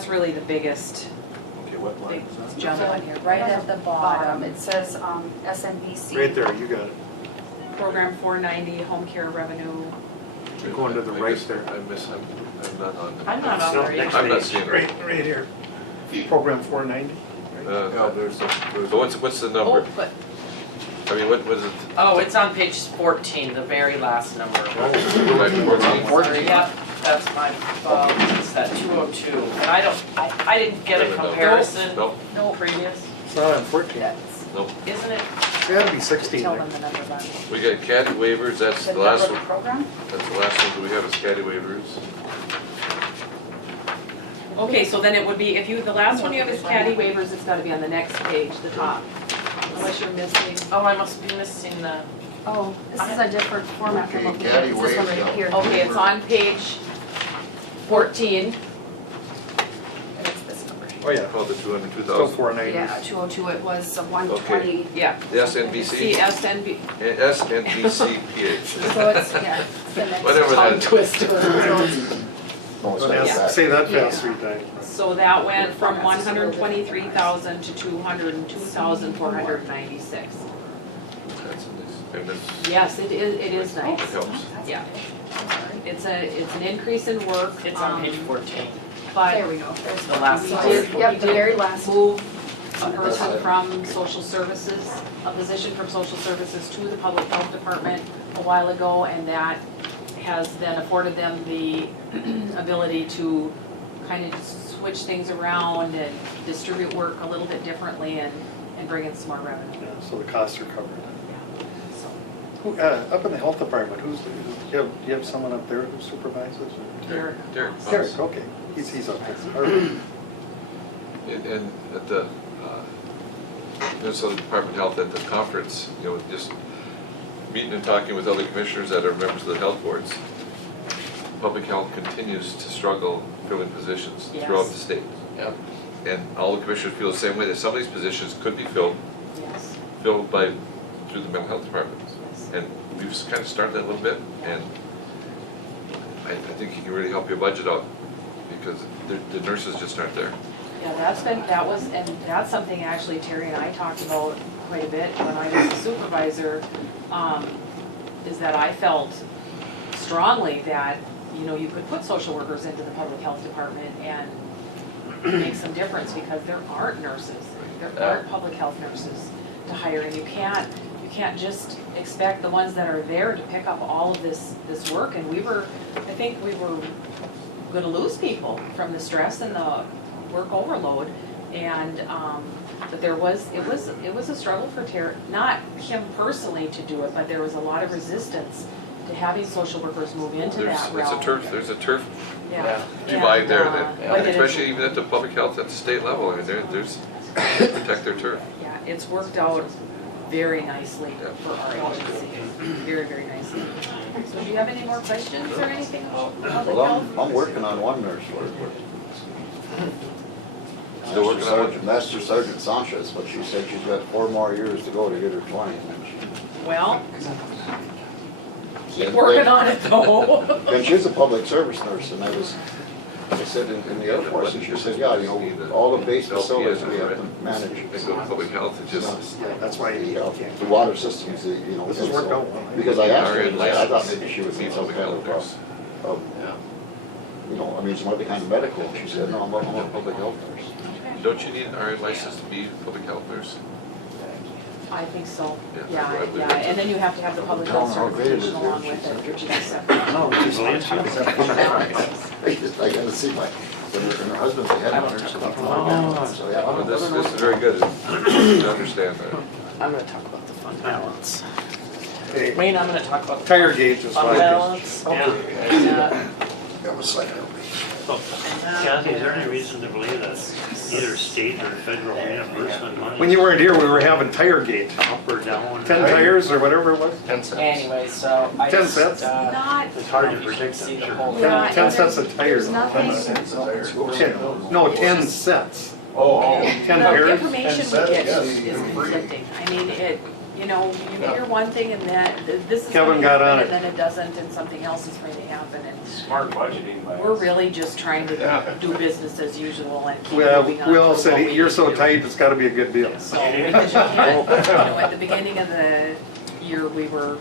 really the biggest Okay, what line big is that? jump on here. right at the bottom. It says SNBC. Right there, you got it. Program 490, home care revenue. You're going to the I right guess there. I'm not on. I'm not on there either. I'm not seeing it. Right here. Program 490. Yeah, there's So what's the number? Oh, but I mean, what was it? Oh, it's on page 14, the very last number. Go back to 14. Sorry, yep, that's my, it's that 202. And I didn't get a No. comparison Nope, no, previous. It's not on 14. nope. Isn't it? It's gotta be 16 tell there. them the number button. We got caddy waivers, that's The the last number one. of the program? That's the last one that we have is caddy waivers. Okay, so then it would be, the last one you have is caddy waivers, it's gotta be on the next page, the top. Unless you're missing. Oh, I must be missing the, Oh, this is a different format from what we Okay, did. It's this one caddy right here. Okay, it's on page 14. And it's this number. Oh, yeah. Called the Still 202,000. 490. Yeah, 202, it was 120. Yeah. The SNBC, CSNB. SNBCPH. So it's, yeah, it's the next. Whatever that Tongue is. twister. No, it's So not that's- that. Say that fast 3 times. So that went from 123,000 to 202,496. That's nice. And that's, Yes, it is it nice. helps. Yeah. It's an increase in work. it's on page 14. But There we go. There's The last we one. did, Yep, we the very did last. move a person from social services, a position from social services to the public health department a while ago, and that has then afforded them the ability to kind of switch things around and distribute work a little bit differently and bring in some more revenue. Yeah, so the costs are covered. So Who, up in the health department, do you have someone up there who supervises? Or? Derek. Derek. Derek, okay, he's up there. All right. And at the Minnesota Department of Health at the conference, just meeting and talking with other commissioners that are members of the health boards, public health continues to struggle filling positions throughout the state. Yep. And all the commissioners feel the same way, that some of these positions could be filled Yes, through the mental health department. yes. And we've kind of started that a little bit, and I think you can really help your budget out, because the nurses just aren't there. Yeah, that's something actually Terry and I talked about quite a bit when I was a supervisor, is that I felt strongly that, you could put social workers into the public health department and make some difference, because there aren't nurses, there aren't public health nurses to hire, and you can't just expect the ones that are there to pick up all of this work, and I think we were gonna lose people from the stress and the work overload, and, but it was a struggle for Terry, not him personally to do it, but there was a lot of resistance to having social workers move into that realm. There's a turf Yeah. divide there, But it is- especially even at the public health at the state level, I mean, there's, they protect their turf. Yeah, it's worked out very nicely Yeah. for our agency, very, very nicely. So do you have any more questions or anything about public Well, health? I'm working on one nurse. Still working on it? Master Sergeant Sanchez, but she said she's got 4 more years to go to get her 20. And then Well, keep working on it though. and she's a public service nurse, and I said in the Air Force, and she said, yeah, all the base facilities we have to manage. They go to public health, it just, That's why you can't. The water systems, This has worked out well. Because I asked her, RN I thought license maybe she would need means some public kind health of, nurse. she might be kind of medical. She said, no, I'm a public health nurse. Don't you need an RN license to be a public health nurse? I think so, Yeah, yeah, I believe yeah, it. and then you have to have the public I don't health know how great it is certification there, along she with said. it, which is a separate. No, just I got to see and her husband's a head nurse. So, yeah, Well, this is very good to understand that. I'm gonna talk about the fund balance. Hey, Wayne, I'm gonna talk about the tire gauge is fund why. balance. Yeah. That was like, Kathy, is there any reason to believe that either state or federal reimbursement money? when you weren't here, we were having tire gauge. Up or down? 10 tires or whatever it was. 10 cents. Anyway, so I 10 just, cents? Not, It's hard to you can predict, see I'm the sure. whole. yeah. 10 cents a tire. There's nothing, 10 cents. Oh, 10 the pairs. information we cents, get yes. is conflicting. I mean, you hear one thing and then this is Kevin going to got on happen it. and then it doesn't and something else is going to happen, and smart budgeting by us. we're really just trying to Yeah. do business as usual and keep Well, moving on. we all for said, what we you're need so to do." tight, it's gotta be a good deal. So, because you can't, at the beginning of the year, we were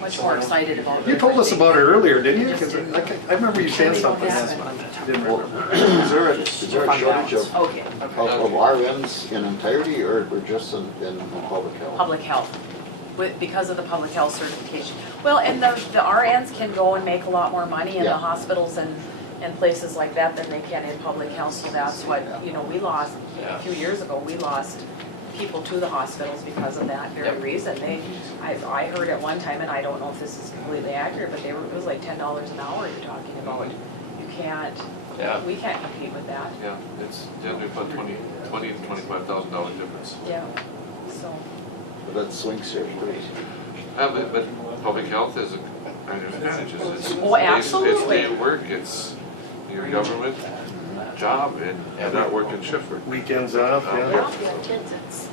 much more excited about. You told us about it earlier, didn't you? 'Cause Just I remember you saying something. That's what I'm gonna talk Didn't about. remember. Is there a shortage of Okay, RNs in entirety or just in public health? public health, because of the public health certification. Well, and the RNs can go and make a lot more money in the Yeah. hospitals and places like that than they can in public health, so that's what, we lost, a few years ago, we lost people to the hospitals because of that very reason. I heard at one time, and I don't know if this is completely accurate, but it was like $10 an hour you're talking about. You can't, Yeah. we can't compete with that, Yeah, it's generally about $20,000 to $25,000 difference. yeah, so. But that swings here pretty. But public health is an advantage. It's Oh, absolutely. It's day work, it's your government job, and you're not working shift work. Weekends off, yeah.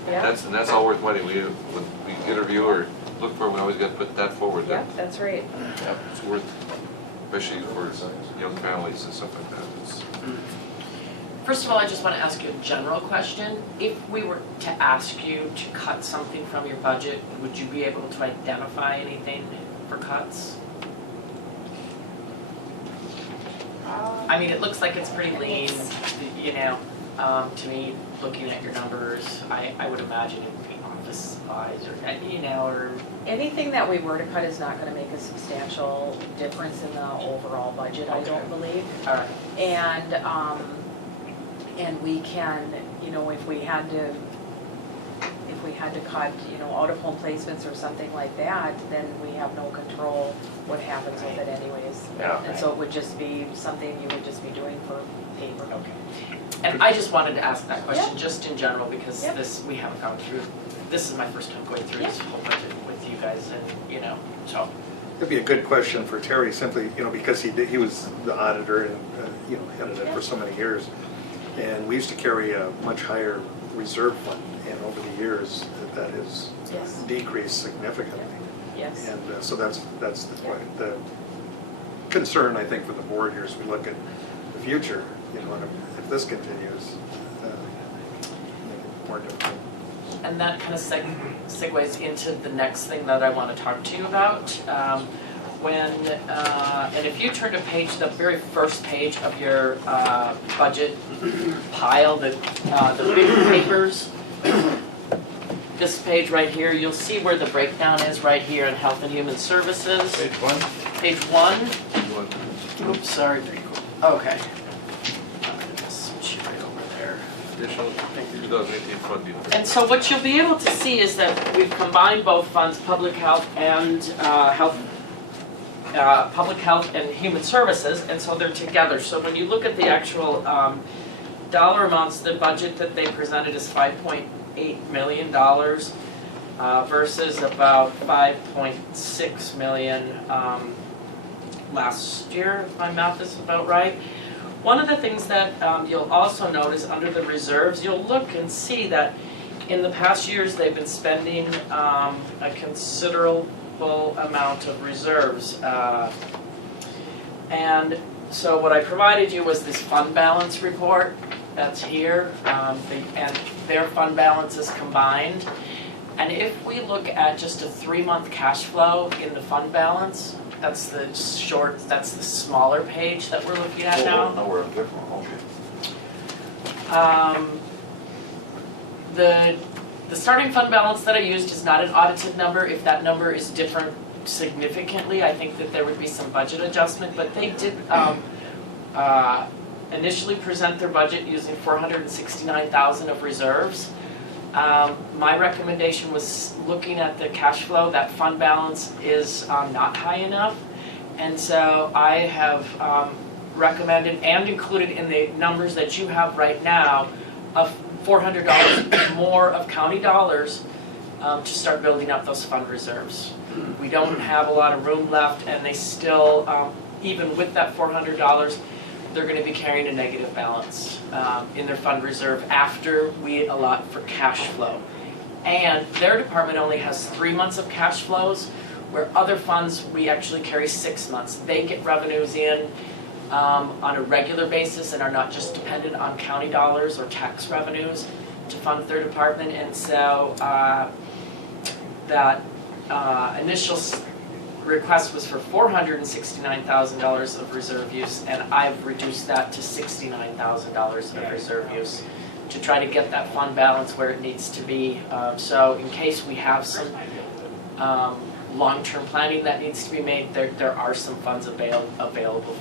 Yeah, That's all worth money. When we interview or look for, we always got to put that forward. yeah, that's right. It's worth, especially for young families and stuff like that. It's, First of all, I just want to ask you a general question. If we were to ask you to cut something from your budget, would you be able to identify anything for cuts? I mean, it looks like it's pretty lean, to me, looking at your numbers, I would imagine it would be office supplies or, Anything that we were to cut is not gonna make a substantial difference in the overall budget, I don't believe. alright, And we can, if we had to if we had to cut, out-of-home placements or something like that, then we have no control what happens with it anyways. Yeah. And so it would just be something you would just be doing for paper. Okay. And I just wanted to ask that question, Yep. just in general, because Yep. we haven't gone through, this is my first time going through this whole budget with you guys, and, so. It'd be a good question for Terry, simply, because he was the auditor and, headed it for so many years. And we used to carry a much higher reserve fund, and over the years, that has Yes. decreased significantly. Yes. And so that's the concern, I think, for the board here as we look at the future, and if this continues, more difficult. And that kind of segues into the next thing that I want to talk to you about. And if you turn to the very first page of your budget pile, the big papers, this page right here, you'll see where the breakdown is right here in Health and Human Services. Page 1? Page 1. Oops, sorry. Okay. Switch right over there. Additional 2018 funding. And so what you'll be able to see is that we've combined both funds, public health and public health and human services, and so they're together. So when you look at the actual dollar amounts, the budget that they presented is $5.8 million versus about $5.6 million last year, if my math is about right. One of the things that you'll also notice under the reserves, you'll look and see that in the past years they've been spending a considerable amount of reserves. And so what I provided you was this fund balance report that's here, and their fund balance is combined. And if we look at just a 3-month cash flow in the fund balance, that's the smaller page that we're looking at now. No, we're different, okay. The starting fund balance that I used is not an audited number. If that number is different significantly, I think that there would be some budget adjustment, but they did initially present their budget using $469,000 of reserves. My recommendation was looking at the cash flow. That fund balance is not high enough, and so I have recommended and included in the numbers that you have right now of $400 more of county dollars to start building up those fund reserves. We don't have a lot of room left, and they still, even with that $400, they're going to be carrying a negative balance in their fund reserve after we allot for cash flow. And their department only has 3 months of cash flows, where other funds we actually carry 6 months. They get revenues in on a regular basis and are not just dependent on county dollars or tax revenues to fund their department. And so that initial request was for $469,000 of reserve use, and I've reduced that to $69,000 of reserve use to try to get that fund balance where it needs to be. So in case we have some long-term planning that needs to be made, there are some funds available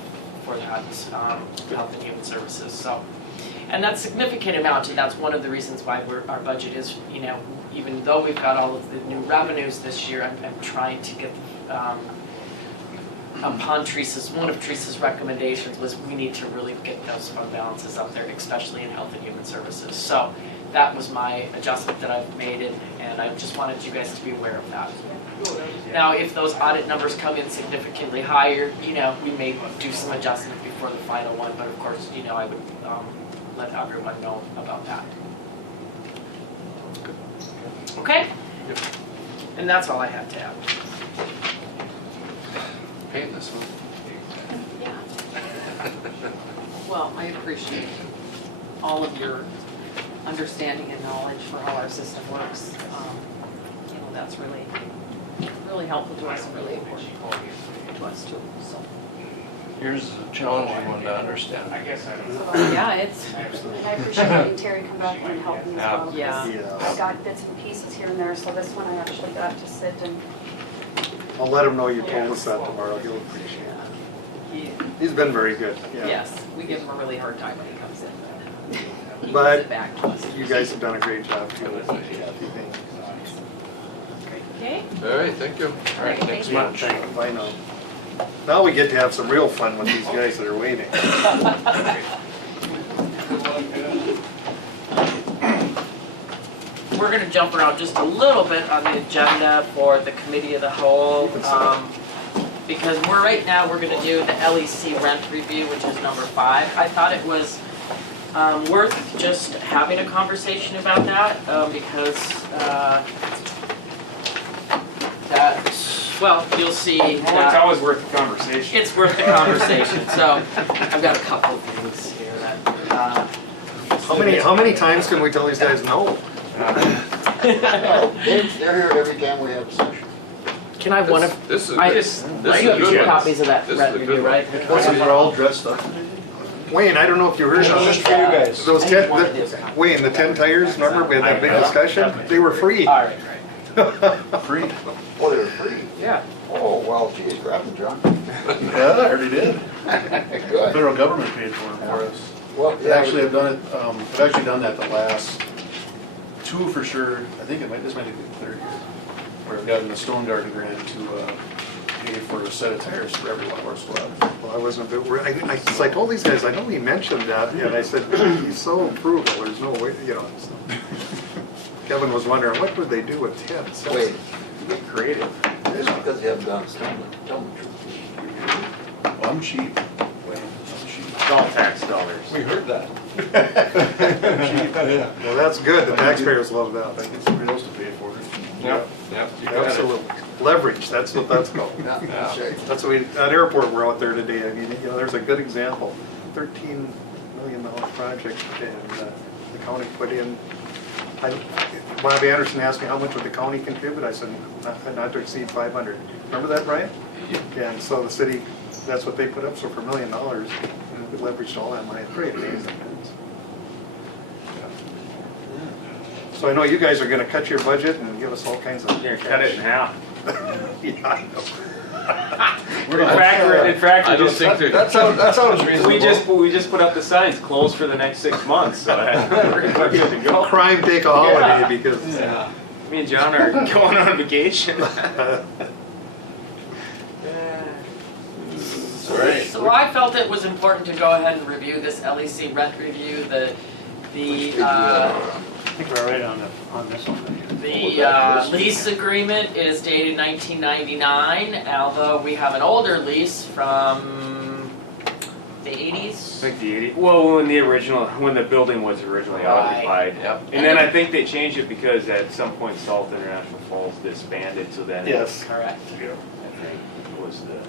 for that, Health and Human Services. So, and that's a significant amount, and that's one of the reasons why our budget is, even though we've got all of the new revenues this year, I'm trying to get, upon one of Teresa's recommendations was we need to really get those fund balances up there, especially in Health and Human Services. So that was my adjustment that I've made, and I just wanted you guys to be aware of that. Now, if those audit numbers come in significantly higher, we may do some adjustment before the final one, but of course, I would let everyone know about that. Okay? Yep. And that's all I had to add. Pay this one. Well, I appreciate all of your understanding and knowledge for how our system works. That's really helpful to us and really important to us too, so. Here's a challenging one to understand. Yeah, it's, And I appreciate having Terry come back and help me as well. 'cause Yeah. Yeah. I got bits and pieces here and there, so this one I actually got to sit and, I'll let him know you told us that tomorrow, he'll appreciate it. He's been very good, yeah. yes, we give him a really hard time when he comes in, but he But gives it back to us. You guys have done a great job too, Kathy, thank you. Okay? All right, thank you. All right, next month. Bye now. Now we get to have some real fun with these guys that are waiting. We're gonna jump around just a little bit on the agenda for the committee of the whole. Because we're gonna do the LEC rent review, which is number 5. I thought it was worth just having a conversation about that, because you'll see Well, it's that always worth the conversation. it's worth the conversation. So I've got a couple of things here that. How many times can we tell these guys no? They're here every time we have a session. Can I have one of? This is, I this just. is You a have good 2 one. copies of that This is rent a good review, one. right? They're all dressed up. Wayne, I don't know if you heard Just for you guys. those Wayne, the 10 tires, remember we had that big discussion? They were free. All right, Free. Oh, they're free? Yeah. Oh, well, geez, grab them, John. Yeah, I already did. Good. Federal government paid for it for us. Well, They actually have done it, I've actually done that the last 2 for sure. I think this might be the 3rd year. Where I've gotten the Stone Garden grant to pay for a set of tires for every one of our squad. Well, I wasn't, I told these guys, I know he mentioned that, and I said, he's so approval, there's no way, you know. So. Kevin was wondering, what would they do with 10 cents? Wait, Get creative. just because you haven't done it, tell them the truth. Well, I'm cheap. Wayne, I'm cheap. It's all tax dollars. We heard that. Well, that's good, the taxpayers love I that. get somebody else to pay for it. Yep, you got it. Absolutely. Leverage, that's what that's called. Yeah, that's right. That's what at airport, we're out there today, I mean, you know, there's a good example. $13 million project, and the county put in, Bobby Anderson asked me how much would the county contribute, I said, not to exceed 500. Remember that, Brian? And so the city, that's what they put up, so for $1 million, we leveraged all that money, it's pretty amazing. So I know you guys are gonna cut your budget and give us all kinds of. You're gonna cut it in half. Yeah, I know. In fact, I we don't just, think That sounds reasonable. we just put up the signs, closed for the next 6 months, so we're good to go. Crime take a holiday because. Yeah. Me and John are going on vacation. So I felt it was important to go ahead and review this LEC rent review, I think we're right on this one. the lease agreement is dated 1999, although we have an older lease from the 80s. Like the 80, well, when the building was originally occupied. Yep. And then I think they changed it because at some point Salt International Falls disbanded, so then. Yes. Correct. I think was the.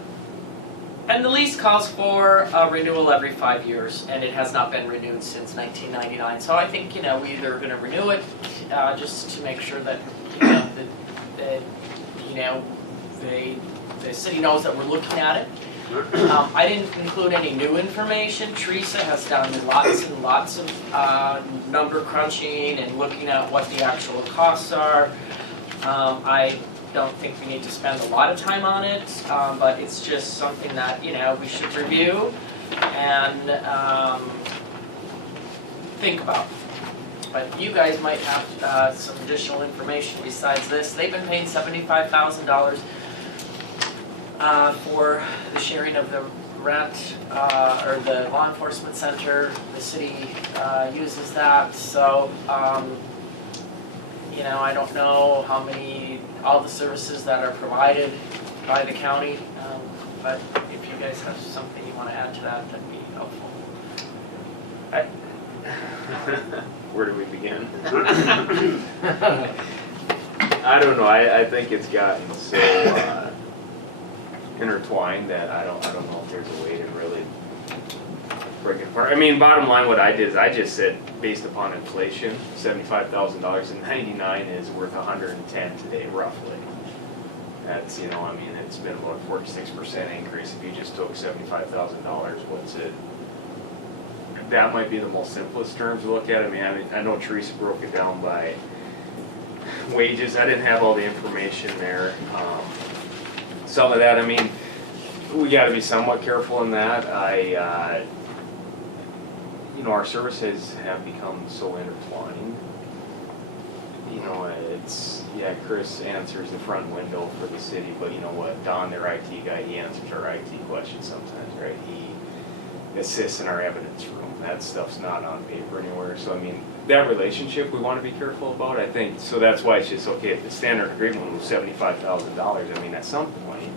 And the lease calls for a renewal every 5 years, and it has not been renewed since 1999. So I think, we either are gonna renew it, just to make sure that, the city knows that we're looking at it. I didn't include any new information. Teresa has done lots and lots of number crunching and looking at what the actual costs are. I don't think we need to spend a lot of time on it, but it's just something that, we should review and think about. But you guys might have some additional information besides this. They've been paying $75,000 for the sharing of the rent, or the law enforcement center. The city uses that, so I don't know how many, all the services that are provided by the county, but if you guys have something you want to add to that, that'd be helpful. Where do we begin? I don't know. I think it's gotten so intertwined that I don't know if there's a way to really break it apart. I mean, bottom line, what I did is I just said, based upon inflation, $75,000 in '99 is worth $110 today, roughly. That's it's been about a 46% increase. If you just took $75,000, what's it? That might be the most simplest terms to look at. I know Teresa broke it down by wages. I didn't have all the information there. Some of that, we got to be somewhat careful in that. Our services have become so intertwined you know, yeah, Chris answers the front window for the city, but you know what, Don, their IT guy, he answers our IT questions sometimes, right? He assists in our evidence room. That stuff's not on paper anywhere, so I mean, that relationship we want to be careful about, I think, so that's why it's just, okay, if the standard agreement was $75,000, I mean, at some point.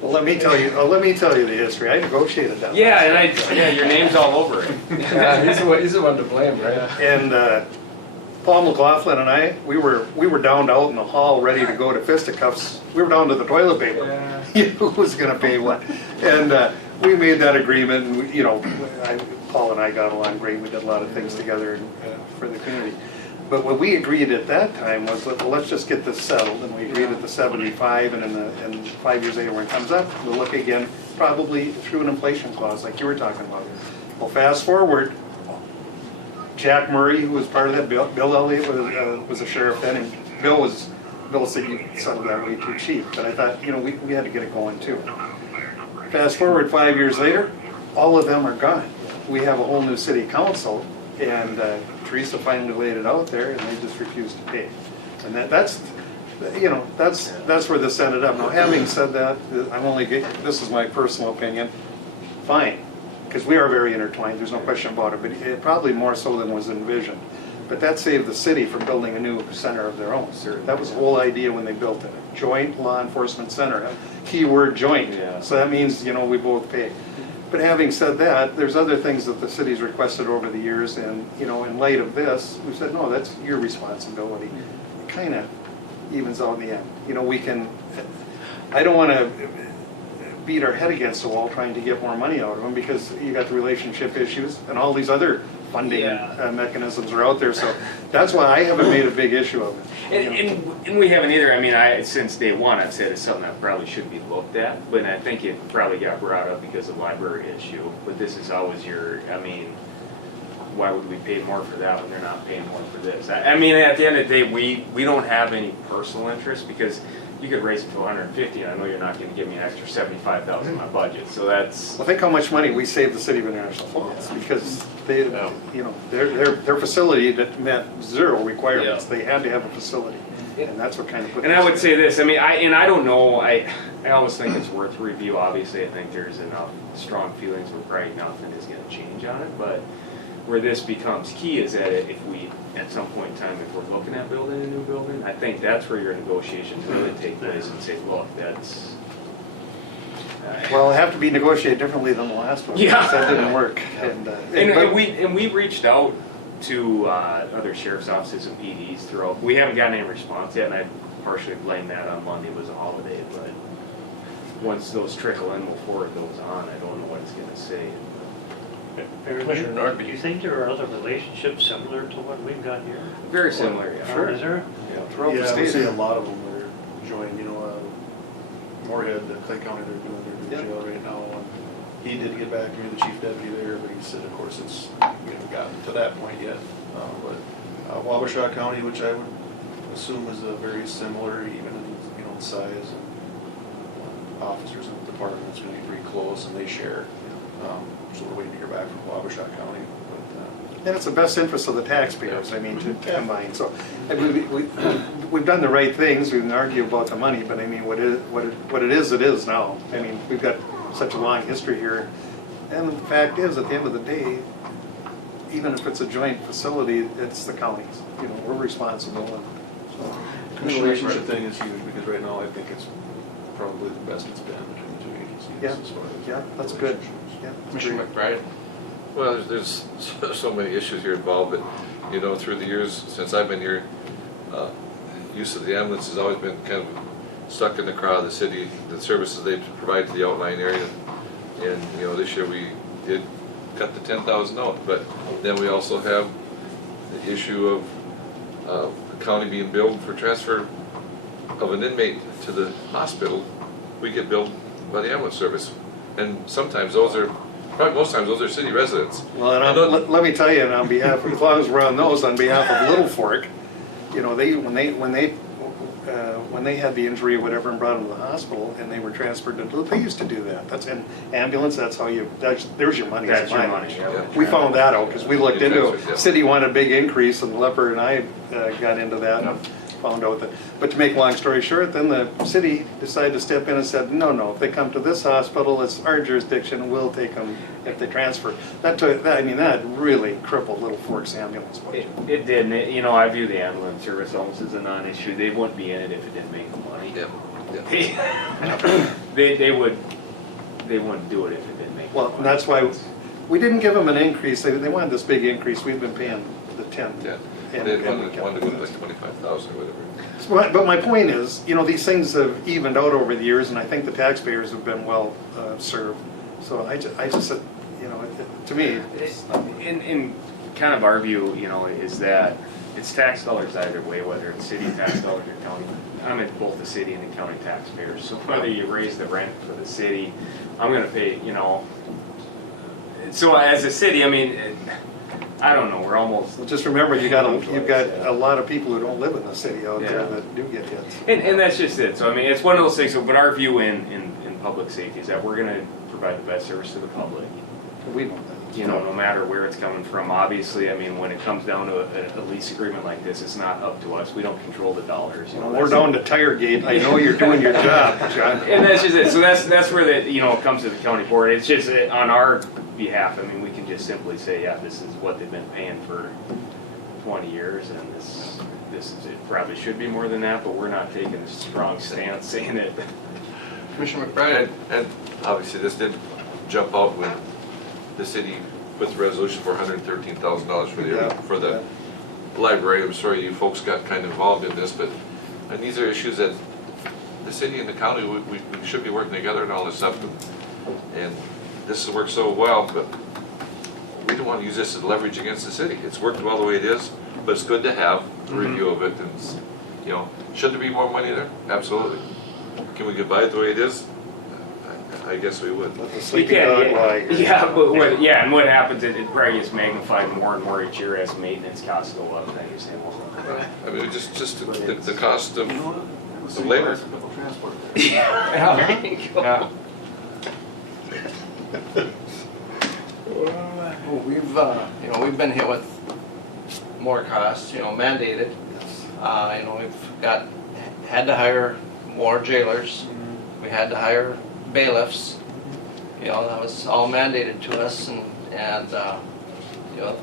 Well, let me tell you the history. I negotiated that. Yeah, and your name's all over it. Yeah, he's the one to blame, right? And Paul McLaughlin and I, we were down out in the hall ready to go to fisticuffs. We were down to the toilet paper. Yeah. Who was going to pay what? And we made that agreement. And we, you know, Paul and I got along great. We did a lot of things together for the community. But what we agreed at that time was, well, let's just get this settled. And we agreed at the 75, and 5 years later when it comes up, we'll look again, probably through an inflation clause like you were talking about. Well, fast forward, Jack Murray, who was part of that, Bill Elliott was a sheriff then, and Bill said you settled that way too cheap. But I thought, you know, we had to get it going too. Fast forward 5 years later, all of them are gone. We have a whole new city council, and Teresa finally laid it out there, and they just refused to pay. And that's where this ended up. Now, having said that, this is my personal opinion, fine, because we are very intertwined, there's no question about it, but it probably more so than was envisioned. But that saved the city from building a new center of their own. That was the whole idea when they built it, a joint law enforcement center, keyword joint. Yeah. So that means, you know, we both pay. But having said that, there's other things that the city's requested over the years, and, you know, in light of this, we said, no, that's your responsibility. It kind of evens out in the end. You know, I don't want to beat our head against the wall trying to get more money out of them, because you got the relationship issues and all these other funding mechanisms are out there, so that's why I haven't made a big issue of it. And we haven't either. I mean, since day one, I've said it's something that probably should be looked at, but I think it probably got brought up because of the library issue. But this is always I mean, why would we pay more for that when they're not paying more for this? I mean, at the end of the day, we don't have any personal interest, because you could raise it to 150, and I know you're not going to give me an extra 75,000 in my budget. So that's. Well, think how much money we saved the city of International Falls, because they, you know, their facility that met zero requirements. They had to have a facility, and that's what kind of put. And I would say this. I mean, I don't know. I always think it's worth review. Obviously, I think there's enough strong feelings where probably nothing is going to change on it, but where this becomes key is that if we, at some point in time, if we're looking at building a new building, I think that's where your negotiations really take place and say, look, that's. Well, it'll have to be negotiated differently than the last one. Yeah. That didn't work. And we reached out to other sheriff's offices and PDs throughout. We haven't gotten any response yet, and I partially blame that on Monday was a holiday, but once those trickle in, we'll forward those on. I don't know what it's going to say. Commissioner Norby. Do you think there are other relationships similar to what we've got here? Very similar, yeah. Sure. Is there? Throughout the Yeah, I would state. say a lot of them are joined, you know, Moorhead, the Clay County, they're doing their new jail right now. And he did get back to me, the chief deputy there, but he said, of course, we haven't gotten to that point yet. But Wabasha County, which I would assume is very similar, even in, you know, size and officers and departments going to be pretty close, and they share. So we're waiting to hear back from Wabasha County. But, And it's the best interest of the taxpayers, I mean, to combine. So we've done the right things, we can argue about the money, but I mean, what it is now. I mean, we've got such a long history here. And the fact is, at the end of the day, even if it's a joint facility, it's the counties. You know, we're responsible. And so. the relationship thing is huge, because right now I think it's probably the best it's been between the two agencies. Yeah. As far as Yeah, that's good. relationships. Yeah, Commissioner McBride? Well, there's so many issues here involved, but, you know, through the years since I've been here, use of the ambulance has always been kind of stuck in the crowd of the city, the services they provide to the outlying area. And, you know, this year we did cut the 10,000 out, but then we also have the issue of the county being billed for transfer of an inmate to the hospital. We get billed by the ambulance service. And sometimes probably most times those are city residents. Well, and let me tell you, and on behalf, as long as we're on those, on behalf of Little Fork, you know, when when they had the injury or whatever and brought them to the hospital and they were transferred to, they used to do that. That's an ambulance, that's how you, there's your money. That's your mileage. money, yeah. We found that out because we looked You into transferred, yeah. it. City wanted a big increase and Leopard and I got into that and found out that. But to make a long story short, then the city decided to step in and said, no, if they come to this hospital, it's our jurisdiction, we'll take them if they transfer. That really crippled Little Forks ambulance budget. It did, and you know, I view the ambulance service almost as a non-issue. They wouldn't be in it if it didn't make them money. Yeah. They wouldn't do it if it didn't make them Well, money. and that's why we didn't give them an increase. They wanted this big increase. We've been paying the 10. Yeah. And- They and- wanted to go to like 25,000 or whatever. But my point is, these things have evened out over the years, and I think the taxpayers have been well served. So I just said, to me, it's not- In kind of our view, is that it's tax dollars either way, whether it's city tax dollars or county. I'm in both the city and the county taxpayers, so whether you raise the rent for the city, I'm gonna pay, So as a city, I don't know, we're almost. Well, just remember, you've got a lot of people who don't live in the city out there Yeah. that do get hits. And that's just it. So it's one of those things. But our view in public safety is that we're going to provide the best service to the public. We know that. No matter where it's coming from. Obviously, when it comes down to a lease agreement like this, it's not up to us. We don't control the dollars. We're down to tire gate. I know you're doing your job, John. And that's just it. So that's where it comes to the county board. It's just on our behalf. We can just simply say, yeah, this is what they've been paying for 20 years, and this is it. Probably should be more than that, but we're not taking a strong stance saying it. Commissioner McBride? And obviously, this did jump out when the city put the resolution for $113,000 for the library. I'm sorry you folks got kind of involved in this, and these are issues that the city and the county, we should be working together and all this stuff. And this has worked so well, but we don't want to use this as leverage against the city. It's worked well the way it is, but it's good to have a review of it. And should there be more money there? Absolutely. Can we get by it the way it is? I guess we would. Let the We sleeping can't, dog yeah, lie. and what happens is it probably gets magnified more and more each year as maintenance costs go up, and then you say, well. Just the cost of labor. Yeah. We've been hit with more costs, mandated. We've had to hire more jailers. We had to hire bailiffs. That was all mandated to us, and the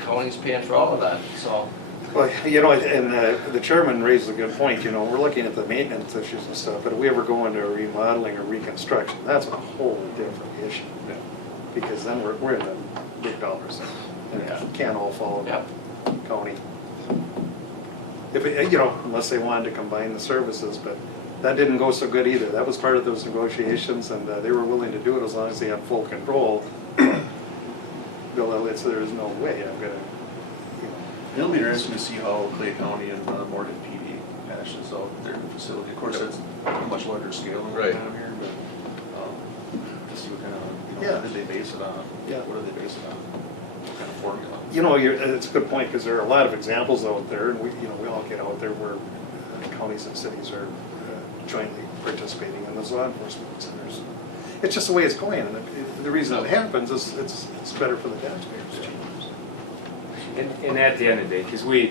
county's paying for all of that, so. Well, and the chairman raises a good point, we're looking at the maintenance issues and stuff, but if we ever go into remodeling or reconstruction, that's a whole different issue. Because then we're in the big dollars, and it can't all fall Yep. county. If unless they wanted to combine the services, but that didn't go so good either. That was part of those negotiations, and they were willing to do it as long as they had full control. Bill Elliott said, there's no way I'm gonna, It'll be interesting to see how Clay County and Morgan PD hashes out their facility. Of course, that's a much larger scale than what we Right. have here, but to see what kind of, Yeah. what did they base it on? Yeah. What do they base it on? What kind of formula? it's a good point, because there are a lot of examples out there, and we all get out there where counties and cities are jointly participating in those law enforcement centers. It's just the way it's going, and the reason it happens is it's better for the taxpayers. And at the end of the day, because we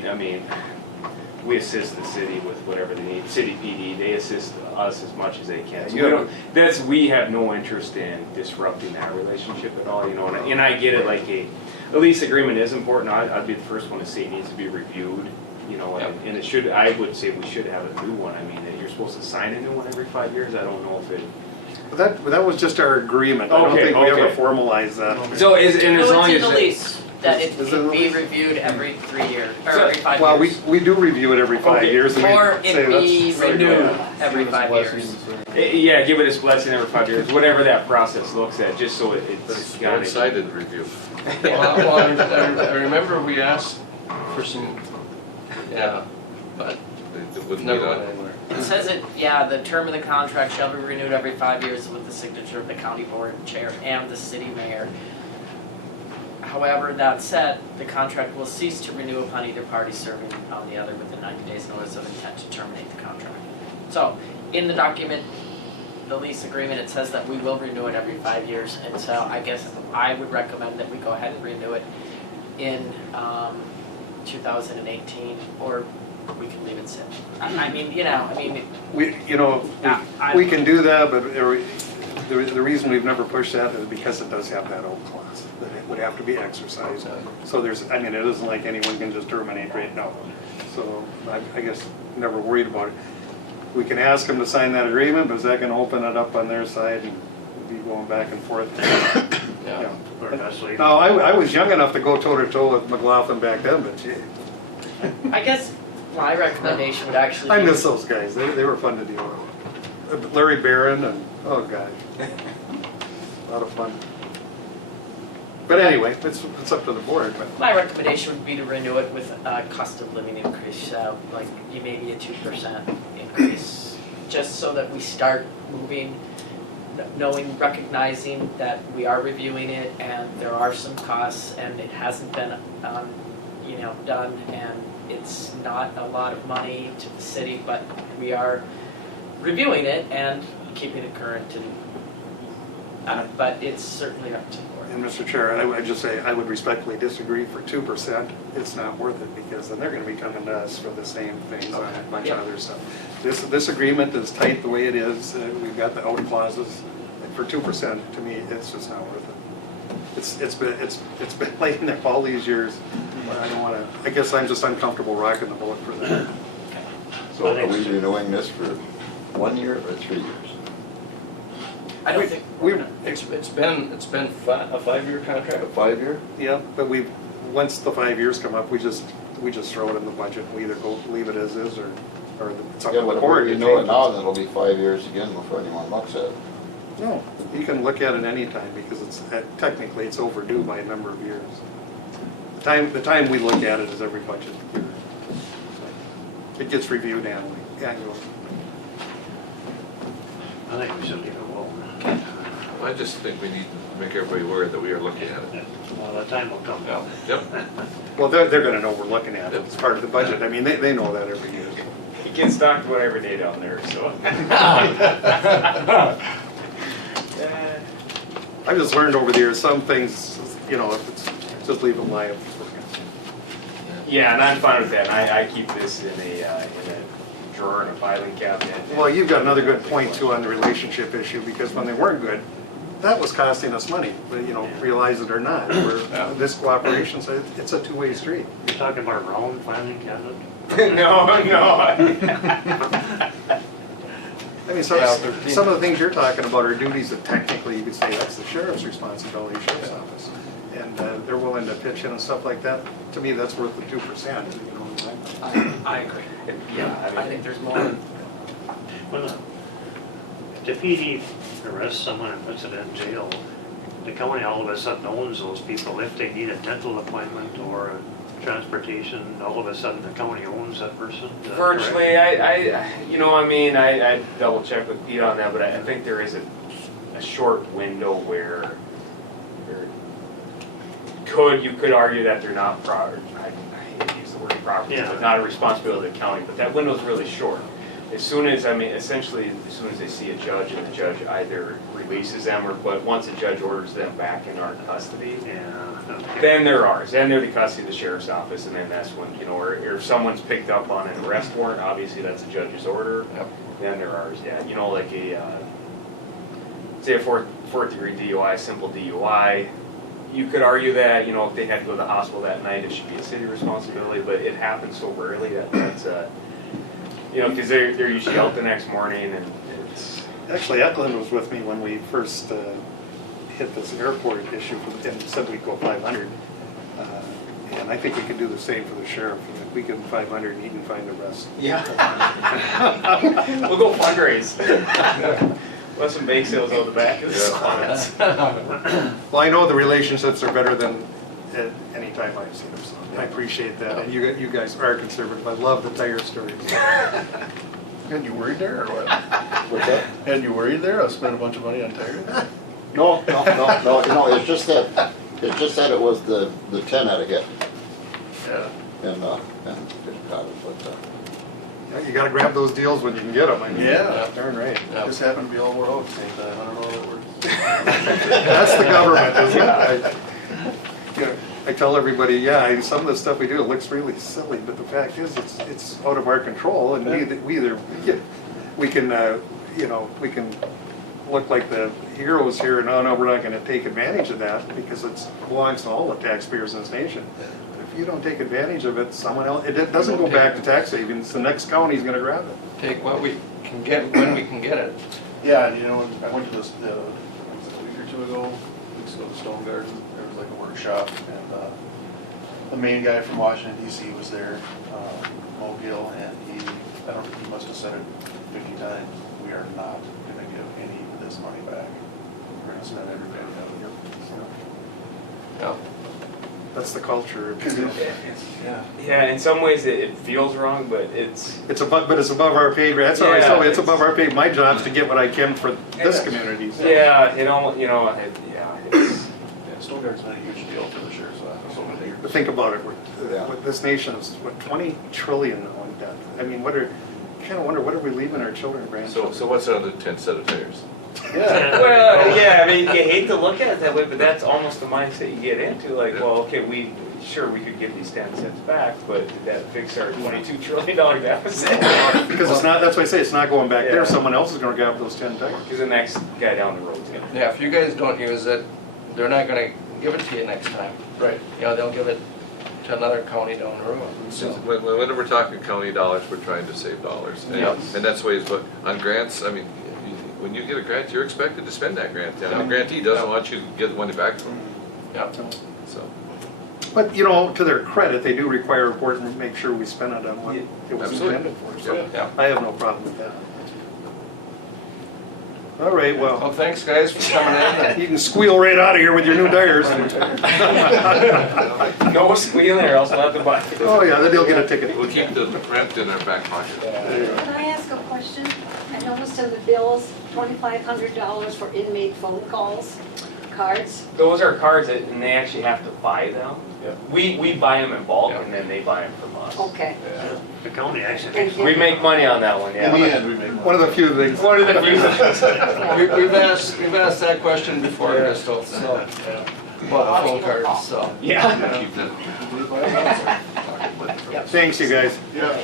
assist the city with whatever they need. City PD, they assist us as much as they can. So we have no interest in disrupting that relationship at all, and I get it, like a lease agreement is important. I'd be the first one to say it needs to be reviewed, and it should, I would say we should have a new one. You're supposed to sign a new one every 5 years. I don't know if it. But that was just our agreement. I don't think we ever formalized that. So as long It's as in the lease, that it Is it in the be lease? reviewed every 3 years, or every 5 Well, years. we do review it every 5 Okay. years. and we Or say it be that's- renewed Yeah. every 5 years. Yeah, give it its blessing every 5 years, whatever that process looks at, just so it's got it. One-sided review. I remember we asked for some, but It wouldn't be never done. went anywhere. It says the term of the contract shall be renewed every 5 years with the signature of the county board chair and the city mayor. However, that said, the contract will cease to renew upon either party serving on the other within 90 days notice of intent to terminate the contract. So, in the document, the lease agreement, it says that we will renew it every 5 years, and so I guess I would recommend that we go ahead and renew it in 2018, or we can leave it sit. I mean, We I- we can do that, but the reason we've never pushed that is because it does have that old clause, that it would have to be exercised. So it isn't like anyone can just terminate right now. So I guess never worried about it. We can ask them to sign that agreement, but is that gonna open it up on their side and we'll be going back and forth? Yeah. Or that's like- No, I was young enough to go toe-to-toe with McLaughlin back then, but gee, I guess my recommendation would actually be. I miss those guys. They were fun to deal with. Larry Barron and, oh God. A lot of fun. But anyway, it's up to the board, but. My recommendation would be to renew it with a cost of living increase, like maybe a 2% increase, just so that we start moving, recognizing that we are reviewing it and there are some costs and it hasn't been, done, and it's not a lot of money to the city, but we are reviewing it and keeping it current, and but it's certainly up to the board. And Mr. Chair, I would just say, I would respectfully disagree. For 2%, it's not worth it, because then they're gonna be coming to us for the same things on a bunch of other stuff. This agreement is tight the way it is. We've got the out clauses. For 2%, to me, it's just not worth it. It's been laying there all these years. I don't wanna, I guess I'm just uncomfortable rocking the boat for that. So are we renewing this for 1 year or 3 years? I don't think It's been a 5-year contract. A 5 year? Yeah, but once the 5 years come up, we just throw it in the budget. We either leave it as is, or it's up Yeah, to but the if board. we to renew it change now, then it'll be 5 years again before anyone looks at it. No, you can look at it any time, because technically it's overdue by a number of years. The time we look at it is every budget year. It gets reviewed annually. I think we should leave it alone. I just think we need to make everybody aware that we are looking at it. Well, the time will come. Yep. Well, they're gonna know we're looking at it. It's part of the budget. I mean, they know that every year. It gets talked about every day down there, so. I've just learned over the years, some things, if it's, just leave them lie. Yeah, and I'm fine with that, and I keep this in a drawer in a filing cabinet. Well, you've got another good point too on the relationship issue, because when they weren't good, that was costing us money, but realize it or not, this cooperation, so it's a two-way street. You're talking about round filing cabinet? No. I mean, some of the things you're talking about are duties that technically you could say that's the sheriff's responsibility, sheriff's office. And they're willing to pitch in and stuff like that. To me, that's worth the 2%. I agree. Yeah, I think there's more. Well, if the PD arrests someone and puts it in jail, the county all of a sudden owns those people. If they need a dental appointment or a transportation, all of a sudden the county owns that person. Is that correct? Virtually, I double check with Pete on that, but I think there is a short window where you could argue that they're not proper. I hate to use the word property, Yeah. but not a responsibility of the county. But that window's really short. Essentially, as soon as they see a judge, and the judge either releases them but once a judge orders them back in our custody, Yeah. Okay. then they're ours. Then they're the custody of the sheriff's office, and then that's when, or if someone's picked up on an arrest warrant, obviously that's a judge's order. Yep. Then they're ours, yeah. Like say a fourth degree DUI, simple DUI, you could argue that, if they had to go to the hospital that night, it should be a city responsibility, but it happens so rarely that's, because they're usually out the next morning, and it's. Actually, Eklund was with me when we first hit this airport issue and said we'd go 500. And I think we can do the same for the sheriff. If we give him 500, he can find the rest. Yeah. We'll go fundraise. We'll have some bake sales out the back of this class. Well, I know the relationships are better than at any time I've seen them, so I appreciate that. And you guys are conservative. I love the tire stories. And you worried there, or what? What's that? And you worried there? I spent a bunch of money on tires? No, it's just that it was the 10 out of hit. Yeah. And it got it, but You gotta grab those deals when you can get them, I mean. Yeah. Darn right. Yeah. Just happened to be all wore out at the same time, I don't know how it works. That's the government, isn't it? I tell everybody, yeah, some of the stuff we do, it looks really silly, but the fact is, it's out of our control, and we either, we can, we can look like the heroes here, no, we're not gonna take advantage of that, because it belongs to all the taxpayers in this nation. But if you don't take advantage of it, someone else, it doesn't go back to tax savings, the next county's gonna grab it. Take what we can get when we can get it. Yeah, and I went to this, was it a week or two ago, the Stone Garden, there was like a workshop, and the main guy from Washington DC was there, Mo Gill, and he must have said it 50 times, we are not gonna give any of this money back. We're gonna spend every penny of it. Yeah. That's the culture. Yeah, in some ways it feels wrong, but it's. But it's above our pay grade. That's how I tell you, it's Yeah, above our pay. My job's to get what I can for this community. So. Yeah, it almost, it's. Yeah, Stone Garden's been a huge deal for the sheriff's office over the years. But think about it, this nation is, 20 trillion now in debt. I mean, kind of wonder, what are we leaving our children and grandchildren? So what's another 10 set of tires? Yeah. Well, yeah, I mean, you hate to look at it that way, but that's almost the mindset you get into, like, well, okay, we could give these 10 cents back, but did that fix our $22 trillion deficit? Because it's not, that's why I say it's not going back Yeah. there. Someone else is gonna grab those 10 tires. Because the next guy down the road's gonna. Yeah, if you guys don't use it, they're not gonna give it to you next time. Right. They'll give it to another county down the road. So, Whenever we're talking county dollars, we're trying to save dollars. Yep. And that's ways, but on grants, I mean, when you get a grant, you're expected to spend that grant. And the grantee doesn't want you to get the money back from them, yeah. so. But, to their credit, they do require a report and make sure we spend it on what it was Absolutely. intended for. So Yeah. I have no problem with that. All right, Well, well, thanks guys for coming in. you can squeal right out of here with your new tires. No squealing or else we'll have to buy it. Oh, yeah, then they'll get a ticket. We'll keep the rent in our back pocket. Can I ask a question? I noticed in the bills, $2,500 for inmate phone calls, cards. Those are cards and they actually have to buy them. Yeah. We buy them in bulk Yeah. and then they buy them from us. Okay. The county actually Thank makes you. We make money on that one, In the yeah. end, we make money. One of the few things. One of the few things. We've asked that question before, Crystal, so, about the phone cards, so. Yeah. Keep that. Thanks, you guys. Yeah.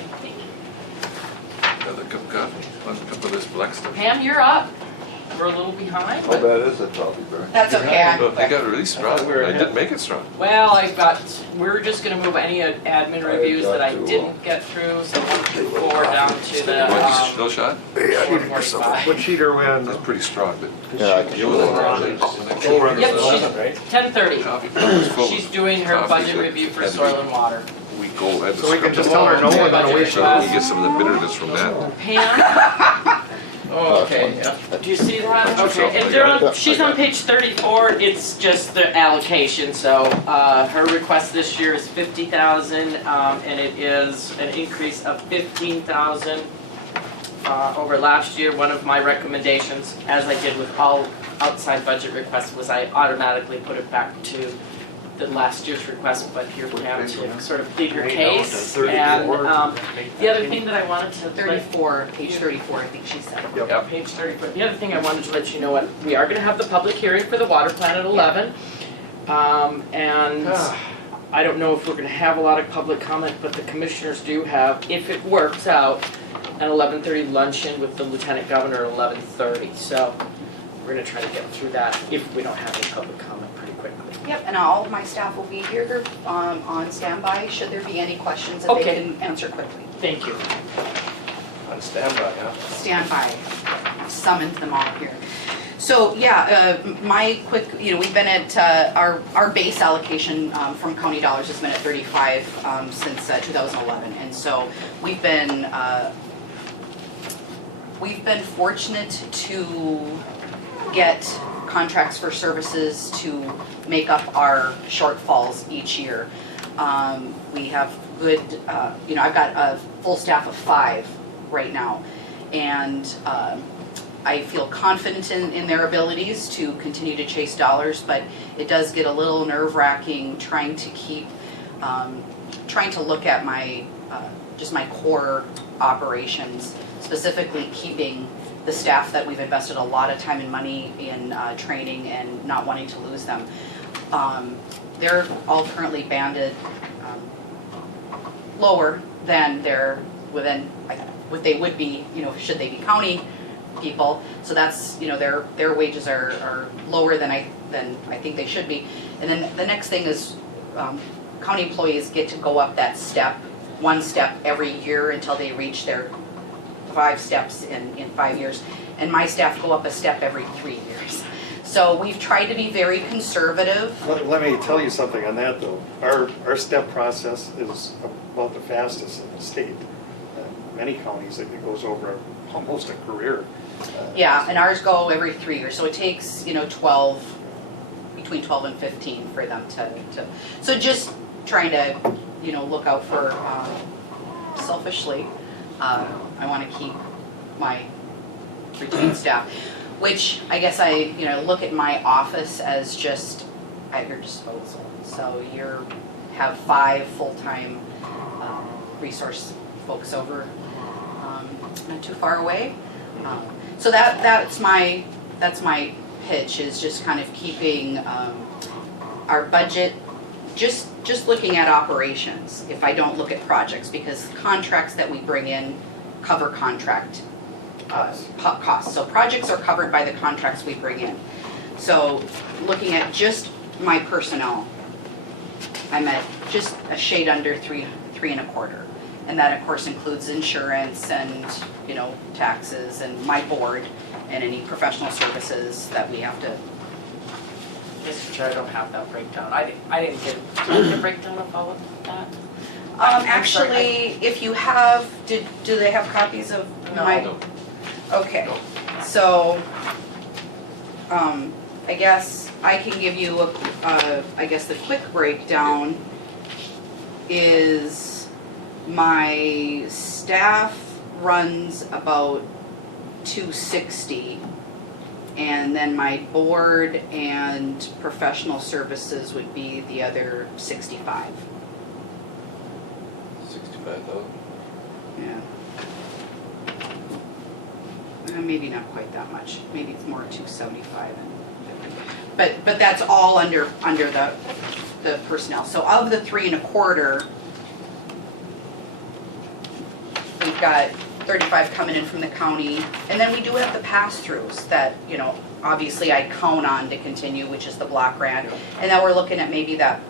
Another cup of coffee, one cup of this black stuff. Pam, you're up. We're a little behind, How but, bad is it, Toby Bear? That's okay. Oh, they got it really strong. we were I ahead. didn't make it strong. well, we're just gonna move any admin reviews that I didn't get through, so 1 through 4 down to the, No shot? 4:45. What sheet are we on? That's pretty strong, but. Yeah, I can You do will that. Yep, she's 10:30. Coffee is full of She's doing her coffee budget that review for had to soil be and water. a week old. I had to So we can scrub just it tell her all. no, we're gonna wait. So we get some of the bitterness from that. Pam, Oh, okay, yeah. do you see that? Yourself, Okay, I and they're got on, it. she's on page 34, it's just the allocation, so, her request this year is 50,000, and it is an increase of 15,000, over last year. One of my recommendations, as I did with all outside budget requests, was I automatically put it back to the last year's request, but here Pam to sort of plead your case. And, the other thing that I wanted to let 34, page 34, I think she said. yeah, page 34. The other thing I wanted to let you know, what we are going to have the public hearing for the water plant at 11. And I don't know if we're going to have a lot of public comment, but the commissioners do have, if it works out, an 11:30 luncheon with the lieutenant governor at 11:30. So we're going to try to get through that if we don't have any public comment pretty quickly. Yep, and all of my staff will be here on standby, should there be any questions that they Okay. can answer quickly. Thank you. On standby, yeah. Standby, summoned them all here. So, my quick, we've been at, our base allocation from county dollars has been at 35 since 2011. And so we've been fortunate to get contracts for services to make up our shortfalls each year. We have good, I've got a full staff of 5 right now. And I feel confident in their abilities to continue to chase dollars, but it does get a little nerve-wracking trying to keep, trying to look at my just my core operations, specifically keeping the staff that we've invested a lot of time and money in training and not wanting to lose them. They're all currently banded lower than what they would be, should they be county people. So that's, their wages are lower than I think they should be. And then the next thing is county employees get to go up that one step every year until they reach their 5 steps in 5 years. And my staff go up a step every 3 years. So we've tried to be very conservative. Let me tell you something on that though. Our step process is about the fastest in the state. Many counties, it goes over almost a career. Yeah, and ours go every 3 years. So it takes, between 12 and 15 for them to. So just trying to, look out for, selfishly, I want to keep my retained staff, which I guess I, look at my office as just at your disposal. So have 5 full-time resource folks over, not too far away. So that's my pitch, is just kind of keeping our budget, just looking at operations, if I don't look at projects, because contracts that we bring in cover contract costs. So projects are covered by the contracts we bring in. So looking at just my personnel, I'm at just a shade under 3.25. And that of course includes insurance and, taxes and my board and any professional services that we have to. Mr. Chair, I don't have that breakdown. I didn't get the breakdown of all of that. Actually, if you have, do they have copies of my? No. Okay, so, I guess I can give you I guess the quick breakdown is my staff runs about 260, and then my board and professional services would be the other 65. 65,000. Yeah. Maybe not quite that much. Maybe it's more 275. But that's all under the personnel. So of the 3.25, we've got 35 coming in from the county, and then we do have the pass-throughs that, obviously I count on to continue, which is the block grant. And now we're looking at maybe that